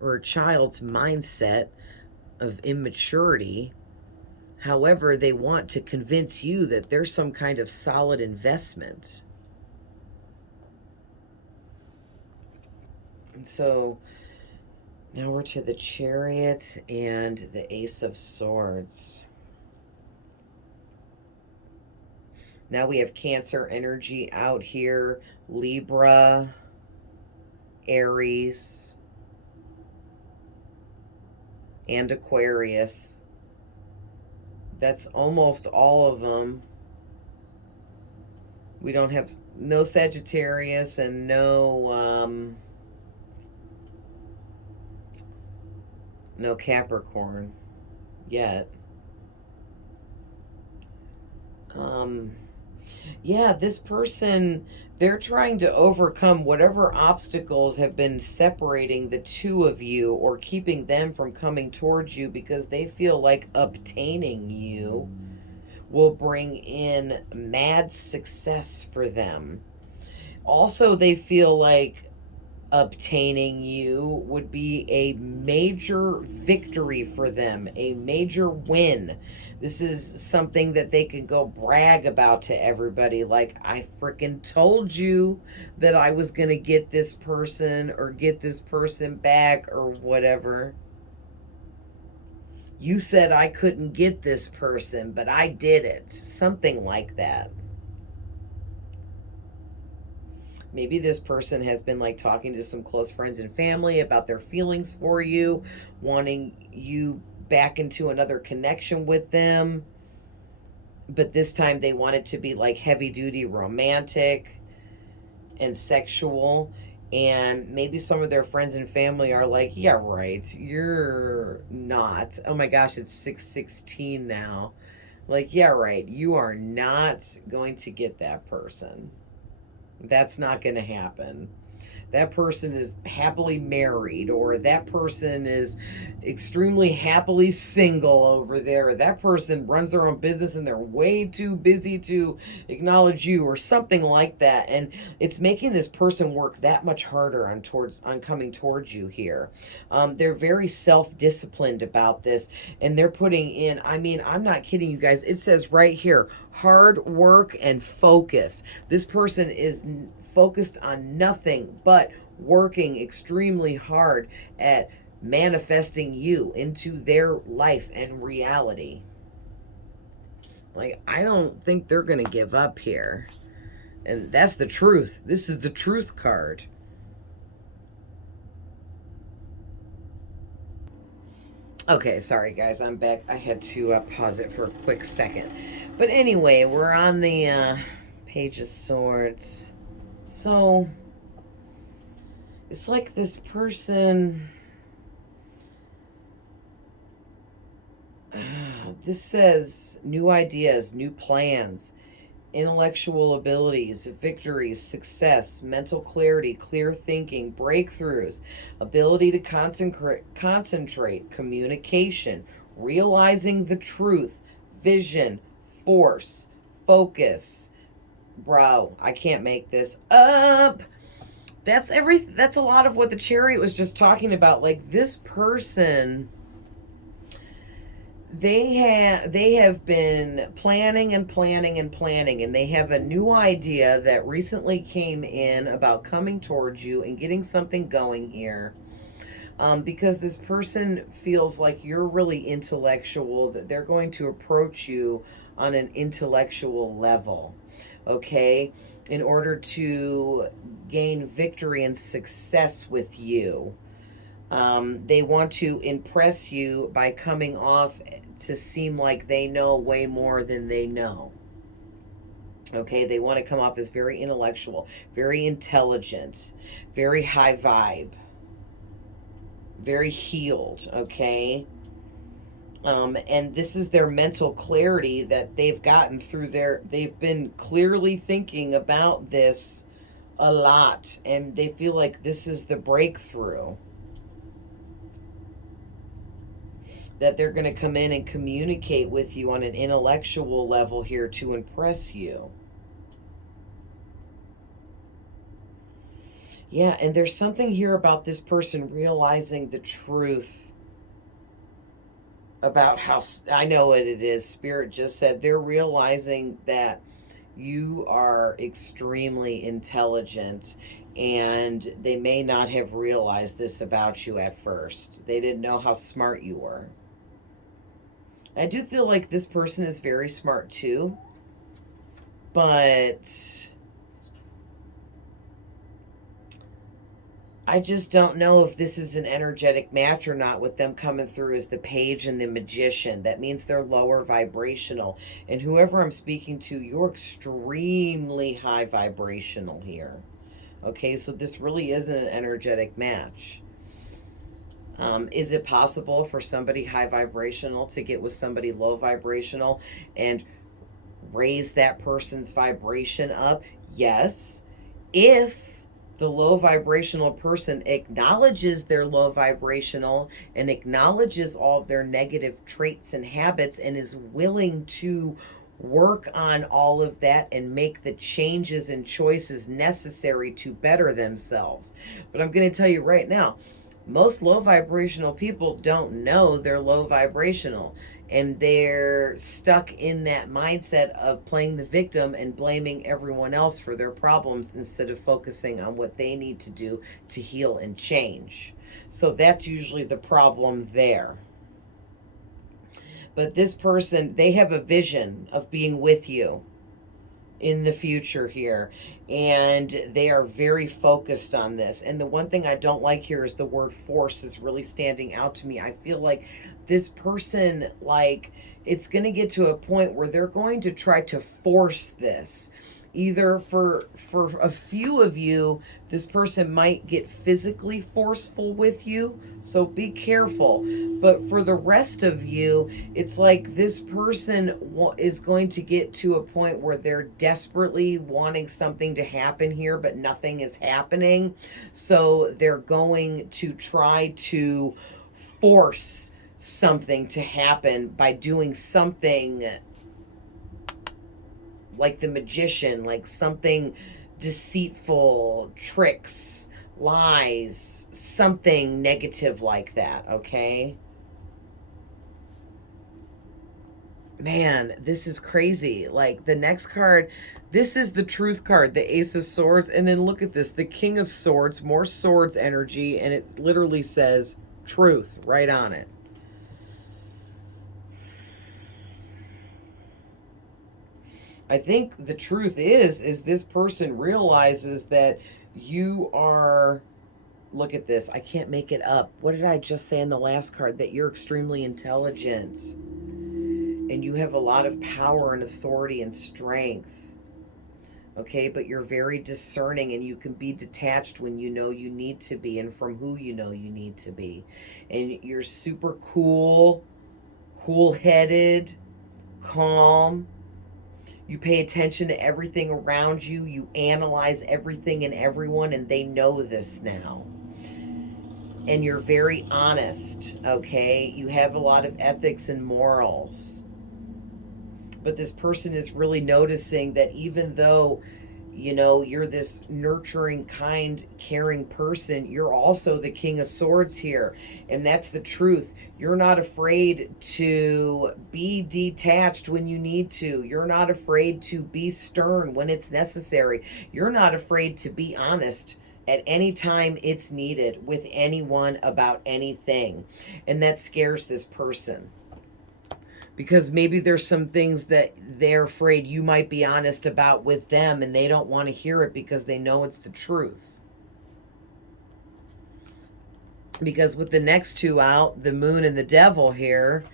or a child's mindset of immaturity. However, they want to convince you that there's some kind of solid investment. And so now we're to the Chariot and the Ace of Swords. Now we have Cancer energy out here, Libra, Aries, and Aquarius. That's almost all of them. We don't have no Sagittarius and no Capricorn yet. Yeah, this person, they're trying to overcome whatever obstacles have been separating the two of you or keeping them from coming towards you, because they feel like obtaining you will bring in mad success for them. Also, they feel like obtaining you would be a major victory for them, a major win. This is something that they could go brag about to everybody, like, I freaking told you that I was going to get this person or get this person back or whatever. You said I couldn't get this person, but I did it. Something like that. Maybe this person has been like talking to some close friends and family about their feelings for you, wanting you back into another connection with them. But this time they want it to be like heavy duty romantic and sexual. And maybe some of their friends and family are like, yeah, right, you're not. Oh my gosh, it's 6:16 now. Like, yeah, right, you are not going to get that person. That's not going to happen. That person is happily married, or that person is extremely happily single over there, or that person runs their own business and they're way too busy to acknowledge you, or something like that. And it's making this person work that much harder on coming towards you here. They're very self-disciplined about this, and they're putting in, I mean, I'm not kidding you guys, it says right here, hard work and focus. This person is focused on nothing but working extremely hard at manifesting you into their life and reality. Like, I don't think they're going to give up here. And that's the truth. This is the truth card. Okay, sorry guys, I'm back. I had to pause it for a quick second. But anyway, we're on the Page of Swords. So, it's like this person, this says new ideas, new plans, intellectual abilities, victories, success, mental clarity, clear thinking, breakthroughs, ability to concentrate, communication, realizing the truth, vision, force, focus. Bro, I can't make this up. That's a lot of what the Chariot was just talking about. Like, this person, they have been planning and planning and planning, and they have a new idea that recently came in about coming towards you and getting something going here. Because this person feels like you're really intellectual, that they're going to approach you on an intellectual level, okay, in order to gain victory and success with you. They want to impress you by coming off to seem like they know way more than they know. Okay, they want to come off as very intellectual, very intelligent, very high vibe, very healed, okay? And this is their mental clarity that they've gotten through they've been clearly thinking about this a lot, and they feel like this is the breakthrough. That they're going to come in and communicate with you on an intellectual level here to impress you. Yeah, and there's something here about this person realizing the truth about how, I know what it is. Spirit just said they're realizing that you are extremely intelligent, and they may not have realized this about you at first. They didn't know how smart you were. I do feel like this person is very smart too, but I just don't know if this is an energetic match or not with them coming through as the page and the magician. That means they're lower vibrational. And whoever I'm speaking to, you're extremely high vibrational here. Okay, so this really isn't an energetic match. Is it possible for somebody high vibrational to get with somebody low vibrational and raise that person's vibration up? Yes. If the low vibrational person acknowledges their low vibrational and acknowledges all of their negative traits and habits and is willing to work on all of that and make the changes and choices necessary to better themselves. But I'm going to tell you right now, most low vibrational people don't know they're low vibrational, and they're stuck in that mindset of playing the victim and blaming everyone else for their problems instead of focusing on what they need to do to heal and change. So that's usually the problem there. But this person, they have a vision of being with you in the future here, and they are very focused on this. And the one thing I don't like here is the word force is really standing out to me. I feel like this person, like, it's going to get to a point where they're going to try to force this. Either for a few of you, this person might get physically forceful with you, so be careful. But for the rest of you, it's like this person is going to get to a point where they're desperately wanting something to happen here, but nothing is happening. So they're going to try to force something to happen by doing something like the magician, like something deceitful, tricks, lies, something negative like that, okay? Man, this is crazy. Like the next card, this is the truth card, the Ace of Swords. And then look at this, the King of Swords, more swords energy. And it literally says truth right on it. I think the truth is this person realizes that you are, look at this, I can't make it up. What did I just say in the last card? That you're extremely intelligent and you have a lot of power and authority and strength. Okay, but you're very discerning and you can be detached when you know you need to be and from who you know you need to be. And you're super cool, cool-headed, calm. You pay attention to everything around you. You analyze everything and everyone, and they know this now. And you're very honest, okay? You have a lot of ethics and morals. But this person is really noticing that even though, you know, you're this nurturing, kind, caring person, you're also the King of Swords here. And that's the truth. You're not afraid to be detached when you need to. You're not afraid to be stern when it's necessary. You're not afraid to be honest at any time it's needed with anyone about anything. And that scares this person. Because maybe there's some things that they're afraid you might be honest about with them, and they don't want to hear it because they know it's the truth. Because with the next two out, the Moon and the Devil here,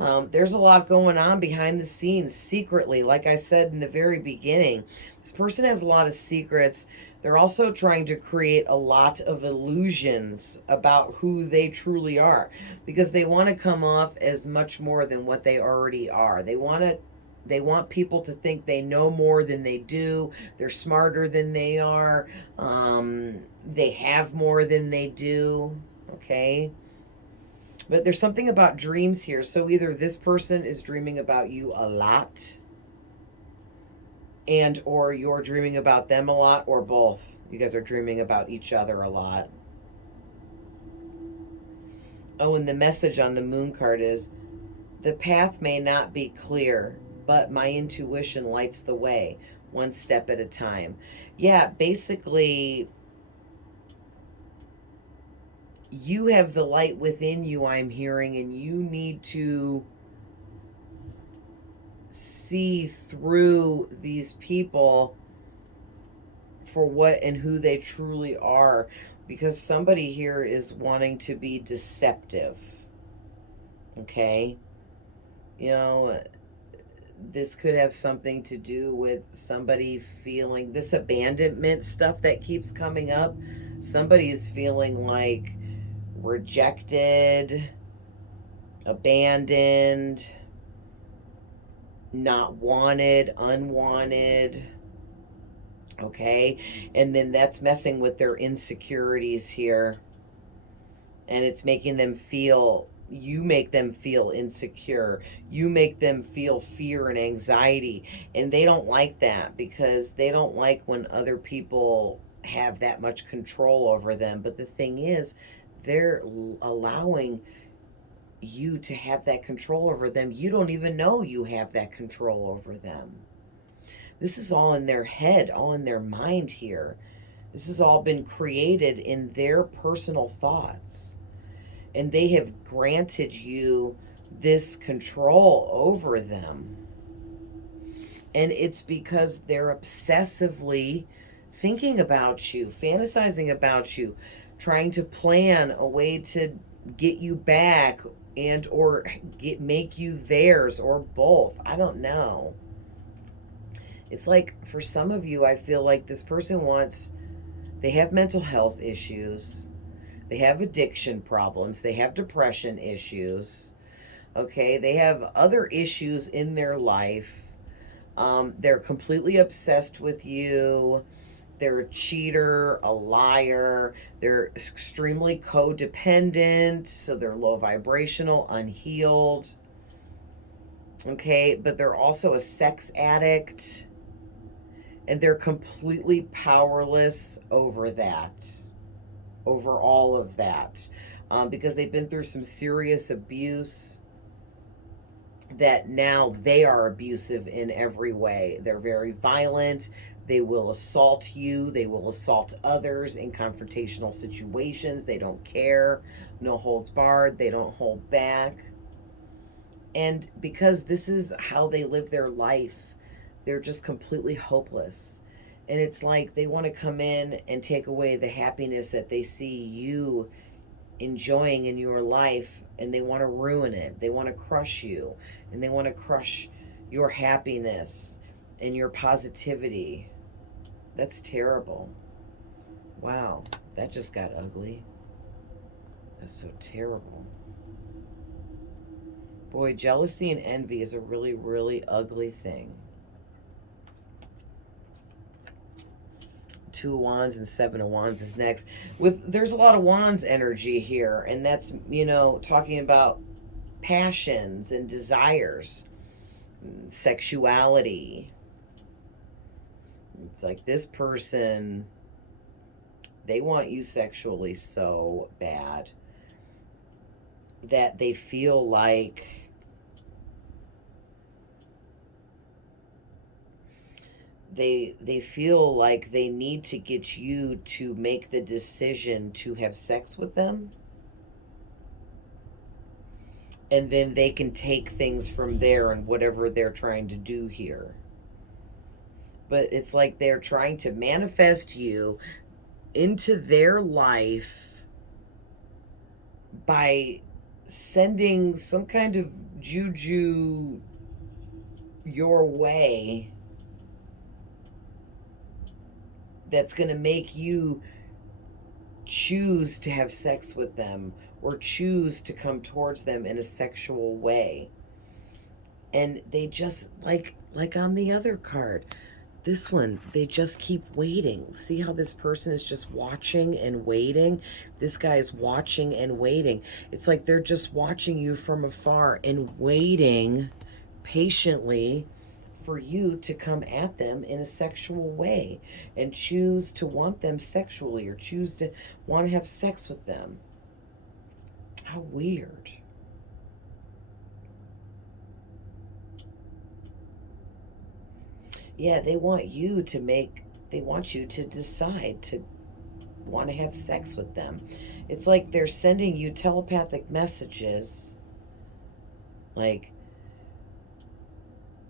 There's a lot going on behind the scenes secretly. Like I said in the very beginning, this person has a lot of secrets. They're also trying to create a lot of illusions about who they truly are, because they want to come off as much more than what they already are. They want people to think they know more than they do. They're smarter than they are. They have more than they do. Okay. But there's something about dreams here. So either this person is dreaming about you a lot, and or you're dreaming about them a lot, or both. You guys are dreaming about each other a lot. Oh, and the message on the moon card is, the path may not be clear, but my intuition lights the way, one step at a time. Yeah, basically, you have the light within you, I'm hearing, and you need to see through these people for what and who they truly are, because somebody here is wanting to be deceptive. Okay? You know, this could have something to do with somebody feeling this abandonment stuff that keeps coming up. Somebody is feeling like rejected, abandoned, not wanted, unwanted. Okay? And then that's messing with their insecurities here. And it's making them feel, you make them feel insecure. You make them feel fear and anxiety. And they don't like that, because they don't like when other people have that much control over them. But the thing is, they're allowing you to have that control over them. You don't even know you have that control over them. This is all in their head, all in their mind here. This has all been created in their personal thoughts. And they have granted you this control over them. And it's because they're obsessively thinking about you, fantasizing about you, trying to plan a way to get you back, and or make you theirs, or both. I don't know. It's like, for some of you, I feel like this person they have mental health issues, they have addiction problems, they have depression issues, okay? They have other issues in their life. They're completely obsessed with you. They're a cheater, a liar. They're extremely codependent, so they're low vibrational, unhealed. Okay, but they're also a sex addict, and they're completely powerless over that, over all of that, because they've been through some serious abuse, that now they are abusive in every way. They're very violent. They will assault you. They will assault others in confrontational situations. They don't care. No holds barred. They don't hold back. And because this is how they live their life, they're just completely hopeless. And it's like they want to come in and take away the happiness that they see you enjoying in your life, and they want to ruin it. They want to crush you, and they want to crush your happiness and your positivity. That's terrible. Wow, that just got ugly. That's so terrible. Boy, jealousy and envy is a really, really ugly thing. Two of Wands and Seven of Wands is next. There's a lot of Wands energy here, and that's, talking about passions and desires, sexuality. It's like this person, they want you sexually so bad that they feel like they feel like they need to get you to make the decision to have sex with them, and then they can take things from there and whatever they're trying to do here. But it's like they're trying to manifest you into their life by sending some kind of juju your way that's going to make you choose to have sex with them or choose to come towards them in a sexual way. And they just, like on the other card, this one, they just keep waiting. See how this person is just watching and waiting? This guy is watching and waiting. It's like they're just watching you from afar and waiting patiently for you to come at them in a sexual way and choose to want them sexually or choose to want to have sex with them. How weird. Yeah, they want you to decide to want to have sex with them. It's like they're sending you telepathic messages like,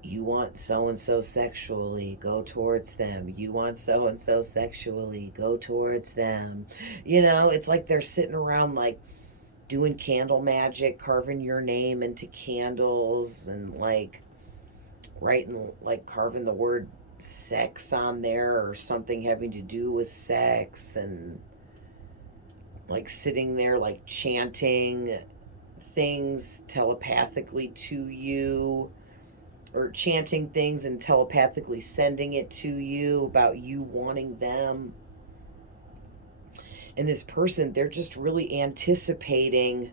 you want so and so sexually, go towards them. You want so and so sexually, go towards them. It's like they're sitting around like doing candle magic, carving your name into candles and like writing, like carving the word sex on there or something having to do with sex, and like sitting there like chanting things telepathically to you, or chanting things and telepathically sending it to you about you wanting them. And this person, they're just really anticipating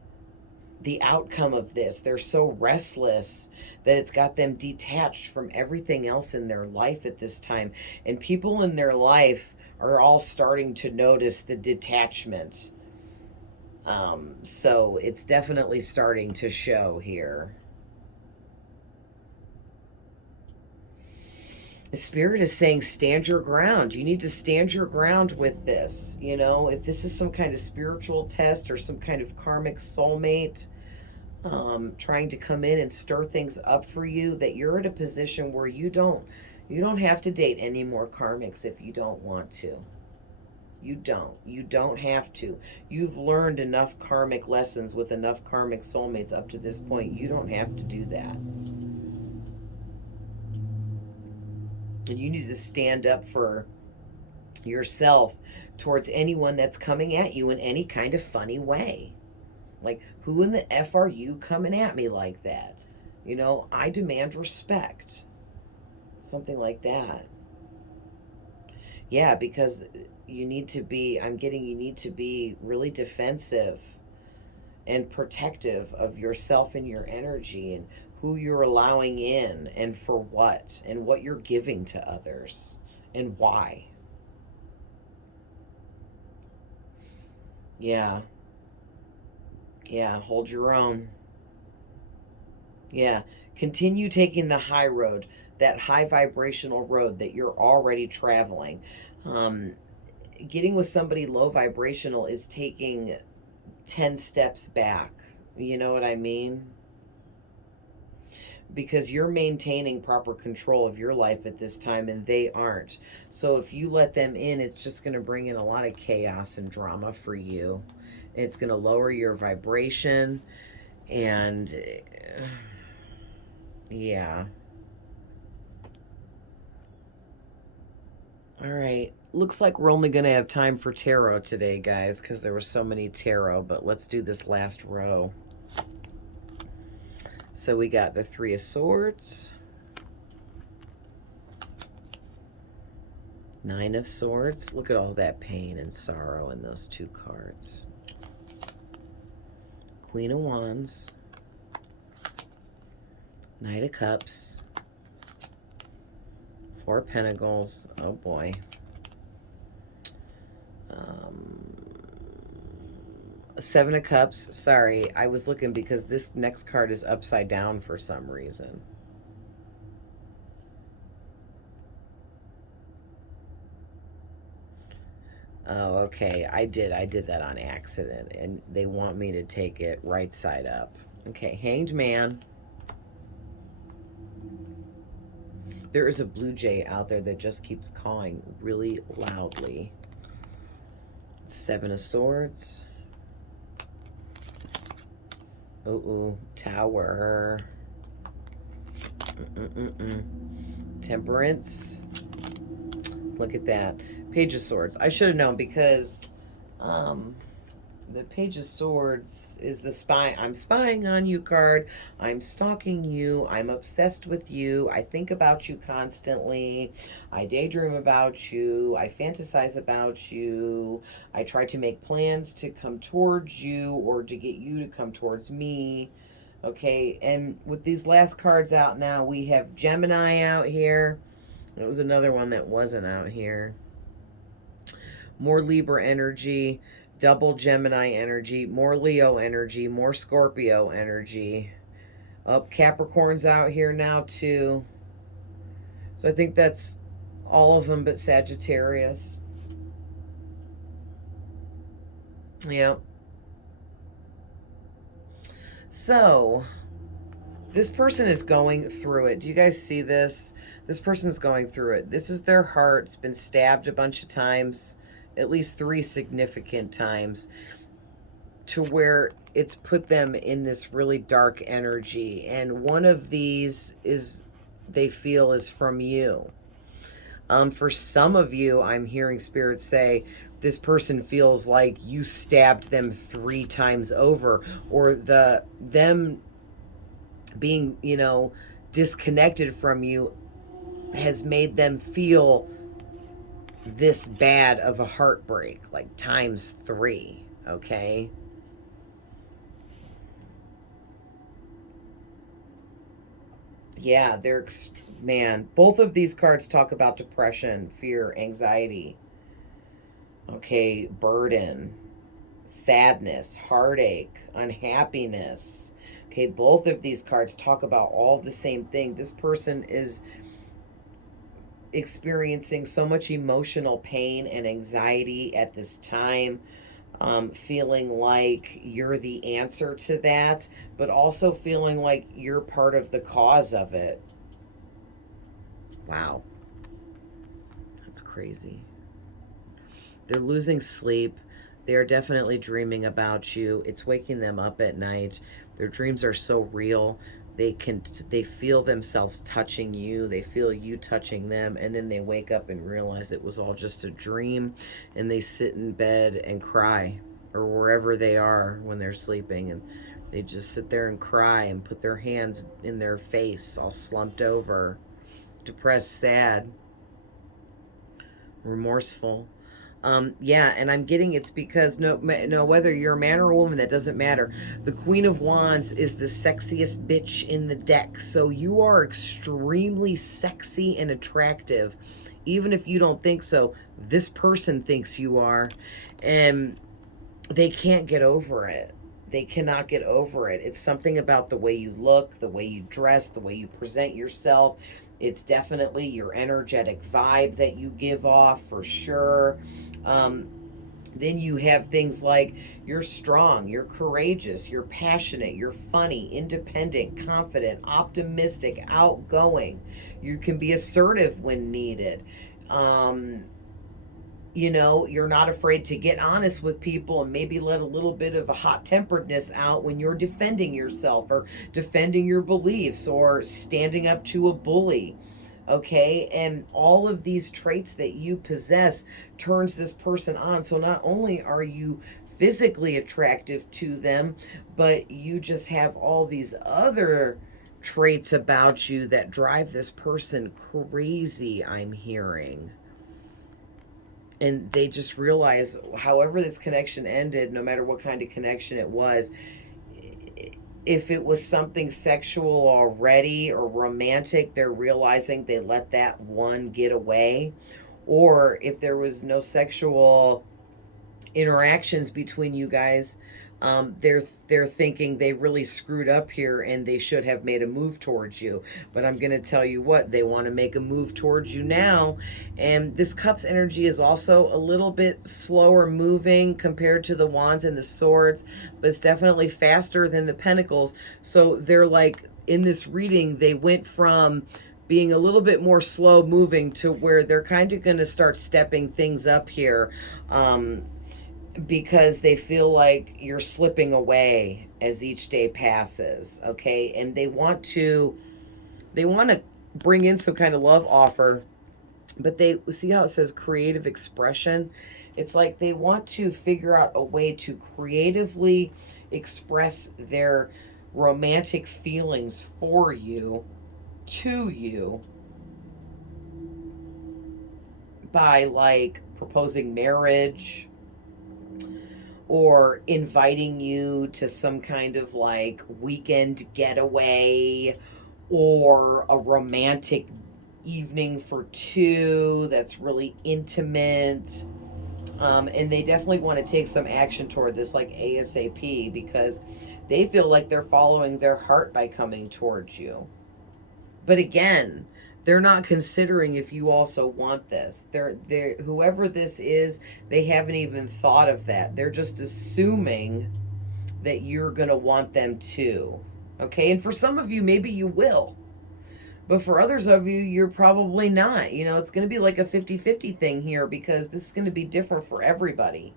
the outcome of this. They're so restless that it's got them detached from everything else in their life at this time. And people in their life are all starting to notice the detachment. So it's definitely starting to show here. The spirit is saying, stand your ground. You need to stand your ground with this. If this is some kind of spiritual test or some kind of karmic soulmate trying to come in and stir things up for you, that you're at a position where you don't have to date any more karmics if you don't want to. You don't have to. You've learned enough karmic lessons with enough karmic soulmates up to this point. You don't have to do that. And you need to stand up for yourself towards anyone that's coming at you in any kind of funny way. Like, who in the F are you coming at me like that? I demand respect. Something like that. Yeah, because you need to be really defensive and protective of yourself and your energy and who you're allowing in and for what and what you're giving to others and why. Yeah. Yeah, hold your own. Yeah. Continue taking the high road, that high vibrational road that you're already traveling. Getting with somebody low vibrational is taking 10 steps back. You know what I mean? Because you're maintaining proper control of your life at this time and they aren't. So if you let them in, it's just going to bring in a lot of chaos and drama for you. It's going to lower your vibration and yeah. All right. Looks like we're only going to have time for tarot today, guys, because there were so many tarot, but let's do this last row. So we got the Three of Swords, Nine of Swords. Look at all that pain and sorrow in those two cards. Queen of Wands, Knight of Cups, Four of Pentacles. Oh boy. Seven of Cups. Sorry, I was looking because this next card is upside down for some reason. Oh, okay. I did that on accident, and they want me to take it right side up. Okay, Hanged Man. There is a blue jay out there that just keeps cawing really loudly. Seven of Swords. Oh, Tower. Temperance. Look at that. Page of Swords. I should have known because the Page of Swords is the spy. I'm spying on you card. I'm stalking you. I'm obsessed with you. I think about you constantly. I daydream about you. I fantasize about you. I try to make plans to come towards you or to get you to come towards me. Okay, and with these last cards out now, we have Gemini out here. It was another one that wasn't out here. More Libra energy, double Gemini energy, more Leo energy, more Scorpio energy. Capricorn's out here now too. So I think that's all of them but Sagittarius. Yep. So this person is going through it. Do you guys see this? This person's going through it. This is their heart. It's been stabbed a bunch of times, at least 3 significant times, to where it's put them in this really dark energy. And one of these is, they feel, is from you. For some of you, I'm hearing Spirit say, this person feels like you stabbed them 3 times over, or them being, disconnected from you has made them feel this bad of a heartbreak, like times 3, okay? Yeah, man, both of these cards talk about depression, fear, anxiety, okay, burden, sadness, heartache, unhappiness. Okay, both of these cards talk about all the same thing. This person is experiencing so much emotional pain and anxiety at this time, feeling like you're the answer to that, but also feeling like you're part of the cause of it. Wow. That's crazy. They're losing sleep. They are definitely dreaming about you. It's waking them up at night. Their dreams are so real. They feel themselves touching you. They feel you touching them, and then they wake up and realize it was all just a dream, and they sit in bed and cry, or wherever they are when they're sleeping, and they just sit there and cry and put their hands in their face, all slumped over, depressed, sad, remorseful. Yeah, and I'm getting it's because no, whether you're a man or a woman, that doesn't matter. The Queen of Wands is the sexiest bitch in the deck. So you are extremely sexy and attractive. Even if you don't think so, this person thinks you are. And they can't get over it. They cannot get over it. It's something about the way you look, the way you dress, the way you present yourself. It's definitely your energetic vibe that you give off, for sure. Then you have things like you're strong, you're courageous, you're passionate, you're funny, independent, confident, optimistic, outgoing. You can be assertive when needed. You're not afraid to get honest with people and maybe let a little bit of a hot-temperedness out when you're defending yourself or defending your beliefs or standing up to a bully. Okay, and all of these traits that you possess turns this person on. So not only are you physically attractive to them, but you just have all these other traits about you that drive this person crazy, I'm hearing. And they just realize, however this connection ended, no matter what kind of connection it was, if it was something sexual already or romantic, they're realizing they let that one get away. Or if there was no sexual interactions between you guys, they're thinking they really screwed up here and they should have made a move towards you. But I'm going to tell you what, they want to make a move towards you now. And this Cups energy is also a little bit slower moving compared to the Wands and the Swords, but it's definitely faster than the Pentacles. So they're like, in this reading, they went from being a little bit more slow moving to where they're kind of going to start stepping things up here. because they feel like you're slipping away as each day passes, okay? And they want to bring in some kind of love offer, but they see how it says creative expression. It's like they want to figure out a way to creatively express their romantic feelings for you, to you, by like proposing marriage or inviting you to some kind of like weekend getaway or a romantic evening for two that's really intimate. And they definitely want to take some action toward this like ASAP, because they feel like they're following their heart by coming towards you. But again, they're not considering if you also want this. They're whoever this is, they haven't even thought of that. They're just assuming that you're going to want them too. Okay? And for some of you, maybe you will. But for others of you, you're probably not. You know, it's going to be like a 50-50 thing here, because this is going to be different for everybody.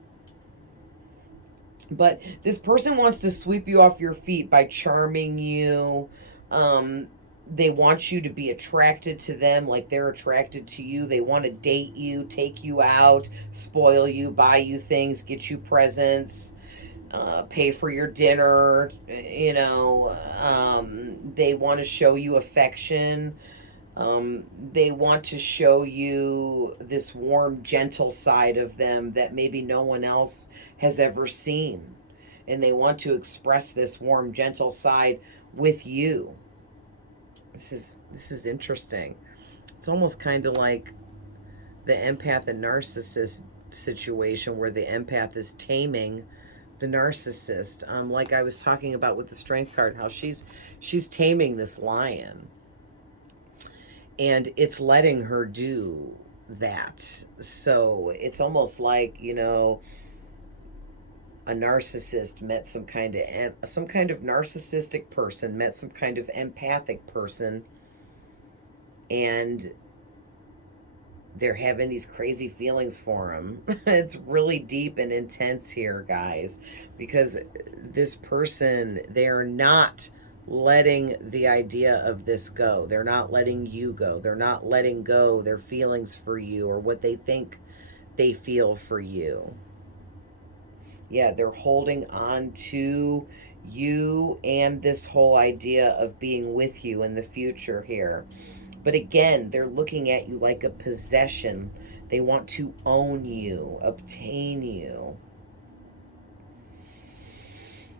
But this person wants to sweep you off your feet by charming you. They want you to be attracted to them like they're attracted to you. They want to date you, take you out, spoil you, buy you things, get you presents, pay for your dinner. They want to show you affection. They want to show you this warm, gentle side of them that maybe no one else has ever seen. And they want to express this warm, gentle side with you. This is interesting. It's almost kind of like the empath and narcissist situation, where the empath is taming the narcissist. Like I was talking about with the strength card, how she's taming this lion. And it's letting her do that. So it's almost like, a narcissist met some kind of narcissistic person, met some kind of empathic person, and they're having these crazy feelings for him. It's really deep and intense here, guys, because this person, they're not letting the idea of this go. They're not letting you go. They're not letting go their feelings for you, or what they think they feel for you. Yeah, they're holding on to you and this whole idea of being with you in the future here. But again, they're looking at you like a possession. They want to own you, obtain you.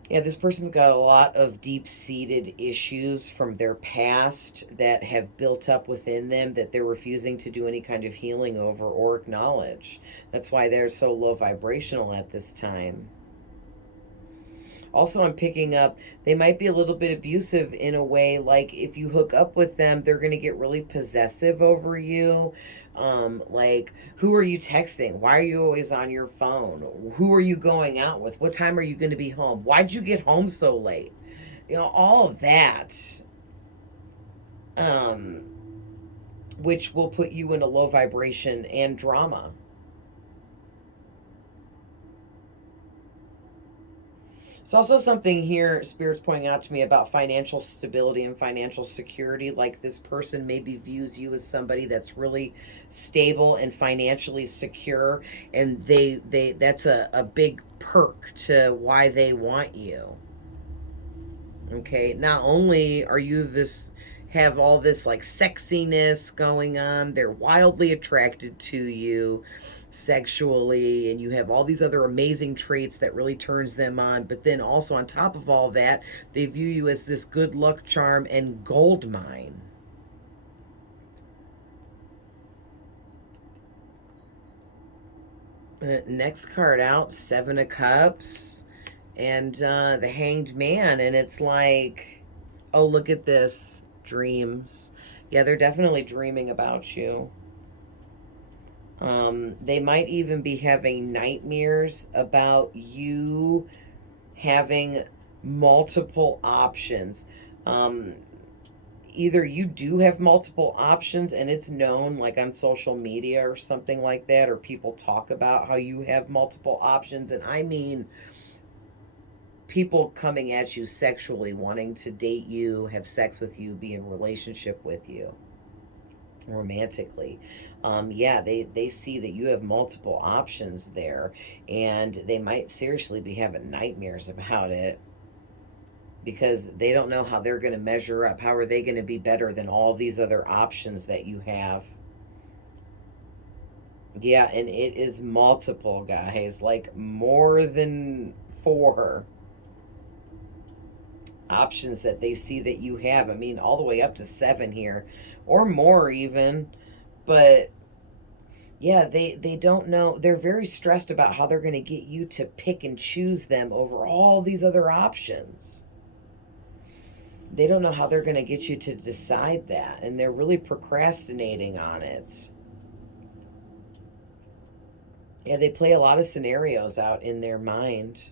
Yeah, this person's got a lot of deep-seated issues from their past that have built up within them that they're refusing to do any kind of healing over or acknowledge. That's why they're so low vibrational at this time. Also, I'm picking up, they might be a little bit abusive in a way, like if you hook up with them, they're going to get really possessive over you. Like, who are you texting? Why are you always on your phone? Who are you going out with? What time are you going to be home? Why'd you get home so late? All of that, which will put you in a low vibration and drama. It's also something here, Spirit's pointing out to me, about financial stability and financial security. Like, this person maybe views you as somebody that's really stable and financially secure, and that's a big perk to why they want you. Okay, not only are you have all this like sexiness going on, they're wildly attracted to you sexually, and you have all these other amazing traits that really turns them on, but then also on top of all that, they view you as this good luck charm and gold mine. Next card out, Seven of Cups, and the Hanged Man, and it's like, oh, look at this, dreams. Yeah, they're definitely dreaming about you. They might even be having nightmares about you having multiple options. either you do have multiple options and it's known, like on social media or something like that, or people talk about how you have multiple options. And I mean, people coming at you sexually, wanting to date you, have sex with you, be in relationship with you romantically. Yeah, they see that you have multiple options there, and they might seriously be having nightmares about it because they don't know how they're going to measure up. How are they going to be better than all these other options that you have? Yeah, and it is multiple, guys, like more than four options that they see that you have. I mean, all the way up to seven here, or more even. But yeah, they don't know. They're very stressed about how they're going to get you to pick and choose them over all these other options. They don't know how they're going to get you to decide that, and they're really procrastinating on it. Yeah, they play a lot of scenarios out in their mind.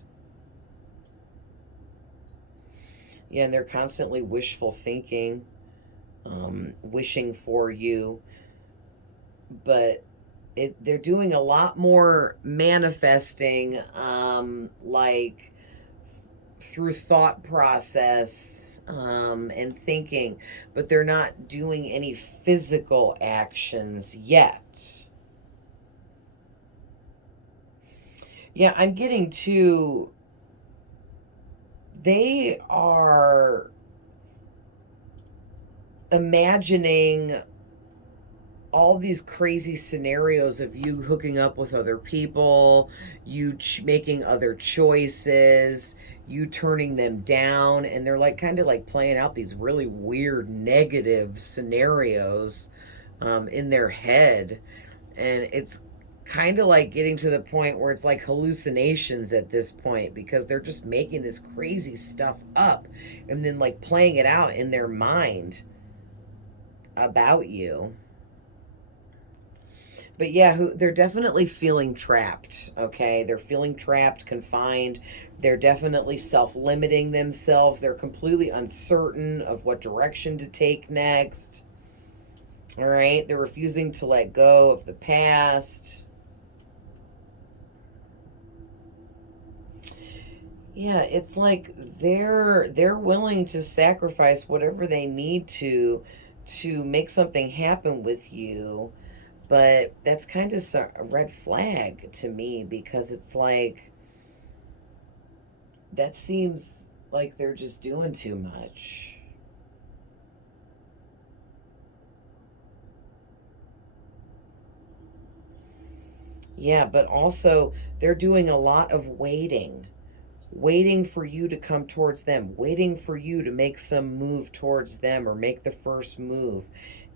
Yeah, and they're constantly wishful thinking, wishing for you, but they're doing a lot more manifesting, like through thought process, and thinking, but they're not doing any physical actions yet. Yeah, I'm getting to, they are imagining all these crazy scenarios of you hooking up with other people, you making other choices, you turning them down, and they're like kind of like playing out these really weird negative scenarios, in their head. And it's kind of like getting to the point where it's like hallucinations at this point, because they're just making this crazy stuff up and then like playing it out in their mind about you. But yeah, they're definitely feeling trapped. Okay, they're feeling trapped, confined. They're definitely self-limiting themselves. They're completely uncertain of what direction to take next. All right, they're refusing to let go of the past. Yeah, it's like they're willing to sacrifice whatever they need to make something happen with you. But that's kind of a red flag to me, because it's like that seems like they're just doing too much. Yeah, but also they're doing a lot of waiting for you to come towards them, waiting for you to make some move towards them or make the first move.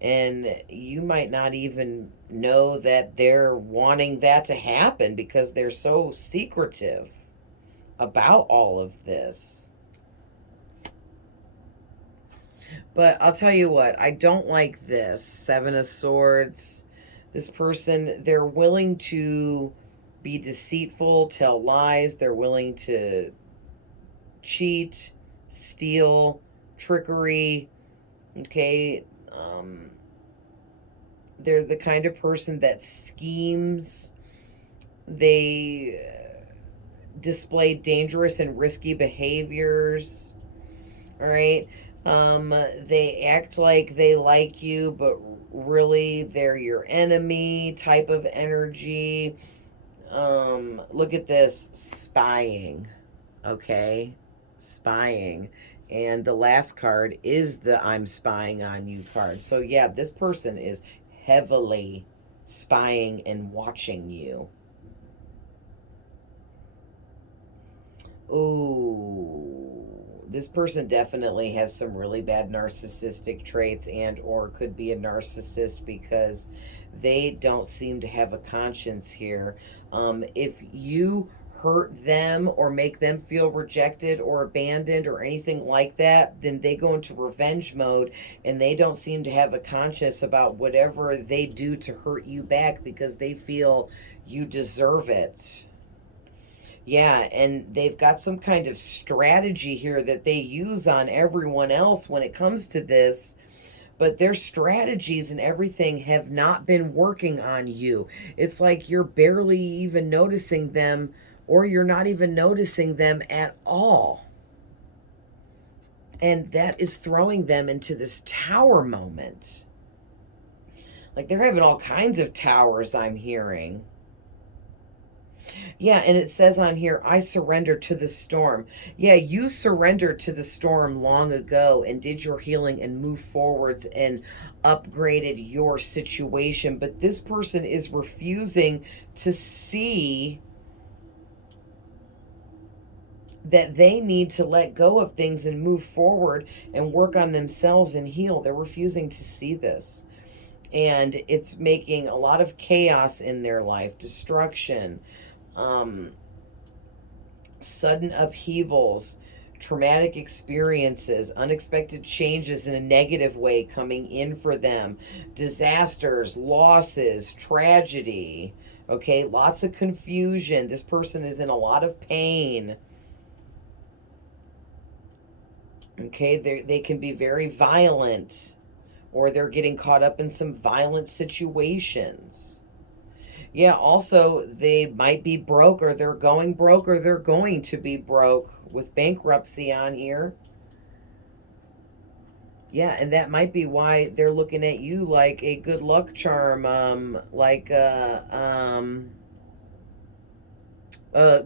And you might not even know that they're wanting that to happen because they're so secretive about all of this. But I'll tell you what, I don't like this Seven of Swords. This person, they're willing to be deceitful, tell lies, they're willing to cheat, steal, trickery. Okay. They're the kind of person that schemes. They display dangerous and risky behaviors. All right. They act like they like you, but really they're your enemy type of energy. Look at this, spying. Okay, spying. And the last card is the I'm spying on you card. So yeah, this person is heavily spying and watching you. Ooh, this person definitely has some really bad narcissistic traits, and or could be a narcissist, because they don't seem to have a conscience here. If you hurt them or make them feel rejected or abandoned or anything like that, then they go into revenge mode, and they don't seem to have a conscience about whatever they do to hurt you back, because they feel you deserve it. Yeah, and they've got some kind of strategy here that they use on everyone else when it comes to this. but their strategies and everything have not been working on you. It's like you're barely even noticing them, or you're not even noticing them at all. And that is throwing them into this tower moment. Like they're having all kinds of towers, I'm hearing. Yeah, and it says on here, I surrender to the storm. Yeah, you surrendered to the storm long ago and did your healing and moved forwards and upgraded your situation. But this person is refusing to see that they need to let go of things and move forward and work on themselves and heal. They're refusing to see this. And it's making a lot of chaos in their life, destruction, sudden upheavals, traumatic experiences, unexpected changes in a negative way coming in for them, disasters, losses, tragedy, okay, lots of confusion. This person is in a lot of pain. Okay, they can be very violent, or they're getting caught up in some violent situations. Yeah, also, they might be broke, or they're going broke, or they're going to be broke with bankruptcy on here. Yeah, and that might be why they're looking at you like a good luck charm, like a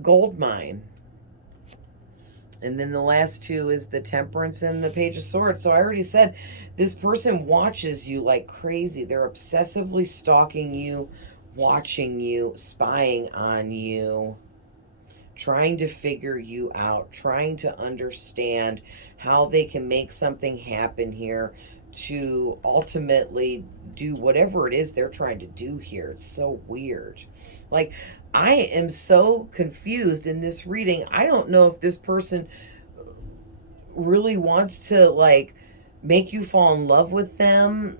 gold mine. And then the last two is the Temperance and the Page of Swords. So I already said this person watches you like crazy. They're obsessively stalking you, watching you, spying on you, trying to figure you out, trying to understand how they can make something happen here to ultimately do whatever it is they're trying to do here. It's so weird. Like, I am so confused in this reading. I don't know if this person really wants to, like, make you fall in love with them,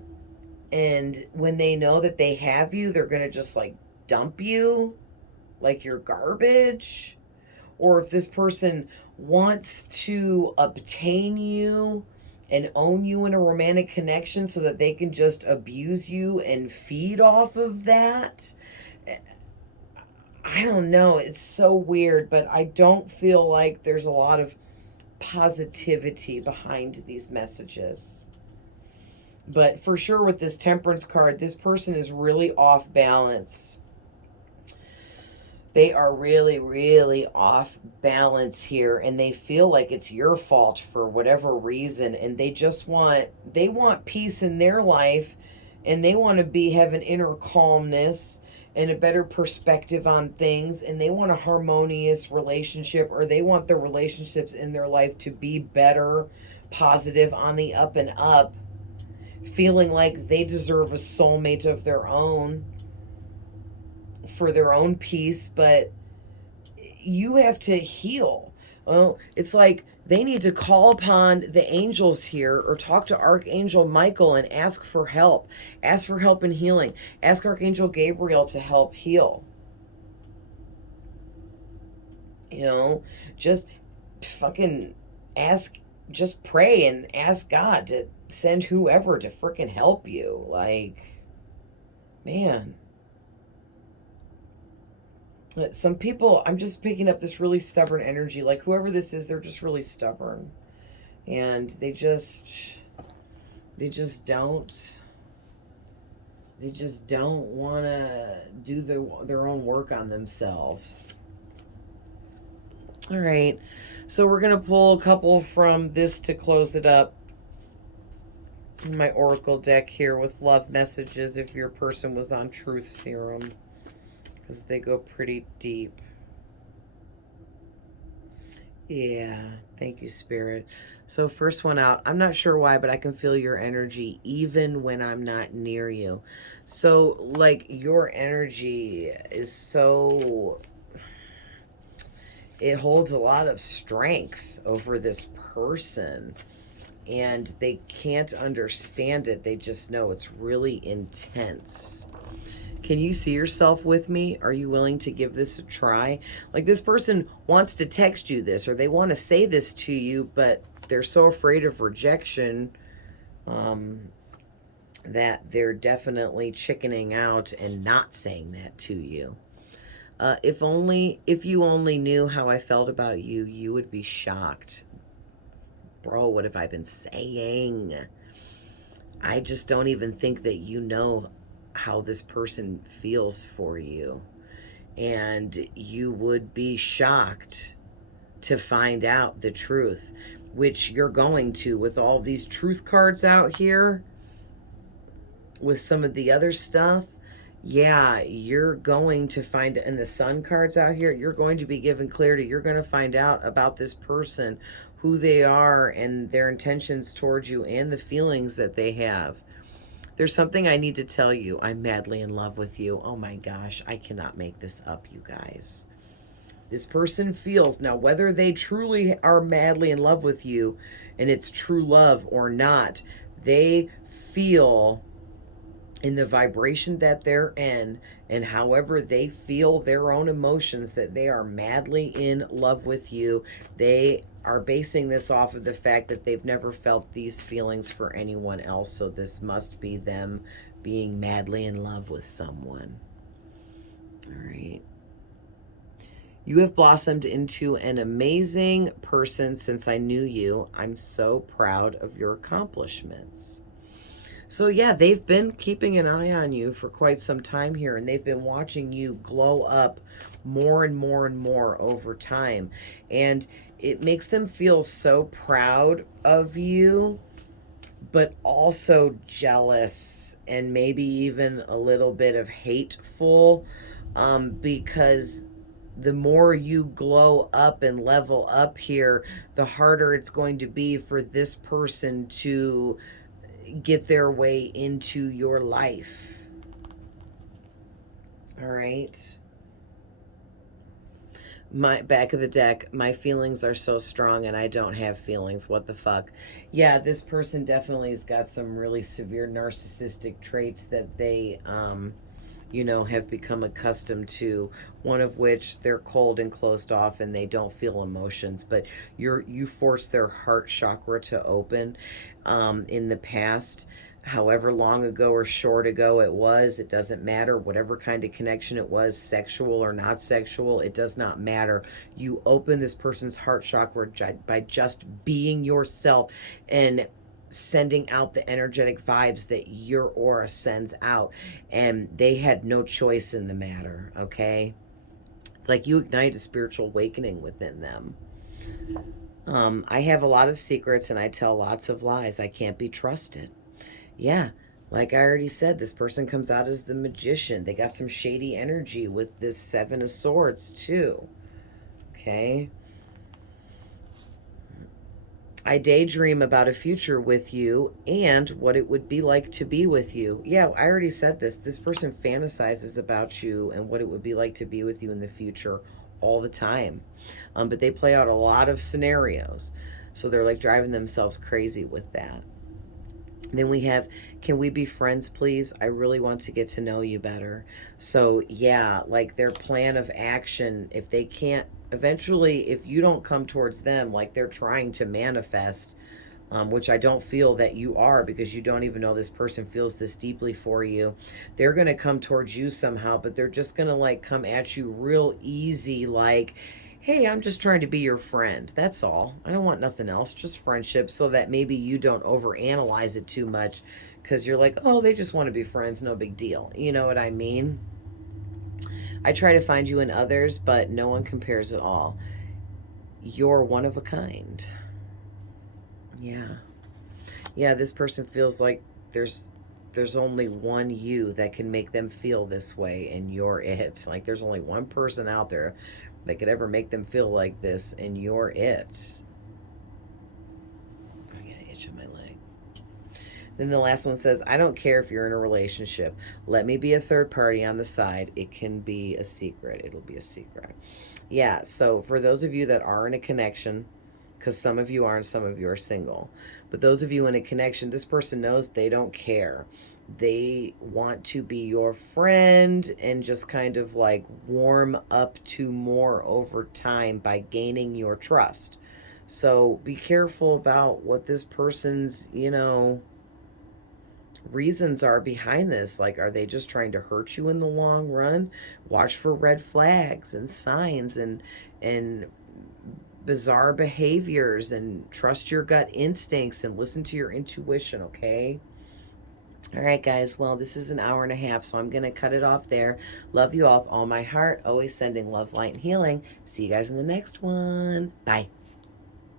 and when they know that they have you, they're going to just, like, dump you like you're garbage. Or if this person wants to obtain you and own you in a romantic connection so that they can just abuse you and feed off of that. I don't know. It's so weird, but I don't feel like there's a lot of positivity behind these messages. But for sure, with this Temperance card, this person is really off balance. They are really, really off balance here, and they feel like it's your fault for whatever reason, and they just want peace in their life, and they want to have an inner calmness and a better perspective on things, and they want a harmonious relationship, or they want the relationships in their life to be better, positive, on the up and up, feeling like they deserve a soulmate of their own for their own peace. But you have to heal. Well, it's like they need to call upon the angels here, or talk to Archangel Michael and ask for help. Ask for help in healing. Ask Archangel Gabriel to help heal. You know, just fucking ask, just pray and ask God to send whoever to freaking help you. Like, man. Some people, I'm just picking up this really stubborn energy. Like, whoever this is, they're just really stubborn. And they just don't want to do their own work on themselves. All right. So we're going to pull a couple from this to close it up. My oracle deck here with love messages if your person was on truth serum, because they go pretty deep. Yeah, thank you, Spirit. So first one out, I'm not sure why, but I can feel your energy even when I'm not near you. So, like, your energy is so, it holds a lot of strength over this person, and they can't understand it. They just know it's really intense. Can you see yourself with me? Are you willing to give this a try? Like, this person wants to text you this, or they want to say this to you, but they're so afraid of rejection. that they're definitely chickening out and not saying that to you. If you only knew how I felt about you, you would be shocked. Bro, what have I been saying? I just don't even think that you know how this person feels for you. And you would be shocked to find out the truth, which you're going to with all these truth cards out here, with some of the other stuff. Yeah, you're going to find, in the sun cards out here, you're going to be given clarity. You're going to find out about this person, who they are, and their intentions towards you, and the feelings that they have. There's something I need to tell you. I'm madly in love with you. Oh my gosh, I cannot make this up, you guys. This person feels, now whether they truly are madly in love with you and it's true love or not, they feel in the vibration that they're in, and however they feel their own emotions, that they are madly in love with you. They are basing this off of the fact that they've never felt these feelings for anyone else. So this must be them being madly in love with someone. All right. You have blossomed into an amazing person since I knew you. I'm so proud of your accomplishments. So yeah, they've been keeping an eye on you for quite some time here, and they've been watching you glow up more and more and more over time. And it makes them feel so proud of you, but also jealous and maybe even a little bit of hateful, because the more you glow up and level up here, the harder it's going to be for this person to get their way into your life. All right. My back of the deck, my feelings are so strong and I don't have feelings. What the fuck? Yeah, this person definitely has got some really severe narcissistic traits that they have become accustomed to, one of which they're cold and closed off and they don't feel emotions, but you force their heart chakra to open in the past, however long ago or short ago it was. It doesn't matter, whatever kind of connection it was, sexual or not sexual, it does not matter. You open this person's heart chakra by just being yourself and sending out the energetic vibes that your aura sends out, and they had no choice in the matter. Okay, it's like you ignite a spiritual awakening within them. I have a lot of secrets and I tell lots of lies. I can't be trusted. Yeah, like I already said, this person comes out as the magician. They got some shady energy with this Seven of Swords too. Okay, I daydream about a future with you and what it would be like to be with you. Yeah, I already said this. This person fantasizes about you and what it would be like to be with you in the future all the time. But they play out a lot of scenarios. So they're like driving themselves crazy with that. Then we have, can we be friends, please? I really want to get to know you better. So yeah, like their plan of action, if they can't, eventually, if you don't come towards them, like they're trying to manifest, which I don't feel that you are, because you don't even know this person feels this deeply for you. They're going to come towards you somehow, but they're just going to like come at you real easy, like, hey, I'm just trying to be your friend. That's all. I don't want nothing else, just friendship, so that maybe you don't overanalyze it too much, because you're like, oh, they just want to be friends, no big deal. You know what I mean? I try to find you in others, but no one compares at all. You're one of a kind. Yeah. Yeah, this person feels like there's only one you that can make them feel this way, and you're it. Like there's only one person out there that could ever make them feel like this, and you're it. I got an itch in my leg. Then the last one says, I don't care if you're in a relationship. Let me be a third party on the side. It can be a secret. It'll be a secret. Yeah, so for those of you that are in a connection, because some of you are and some of you are single, but those of you in a connection, this person knows they don't care. They want to be your friend and just kind of like warm up to more over time by gaining your trust. So be careful about what this person's, reasons are behind this. Like, are they just trying to hurt you in the long run? Watch for red flags and signs and bizarre behaviors, and trust your gut instincts and listen to your intuition, okay? All right, guys. Well, this is an hour and a half, so I'm going to cut it off there. Love you all with all my heart. Always sending love, light, and healing. See you guys in the next one. Bye.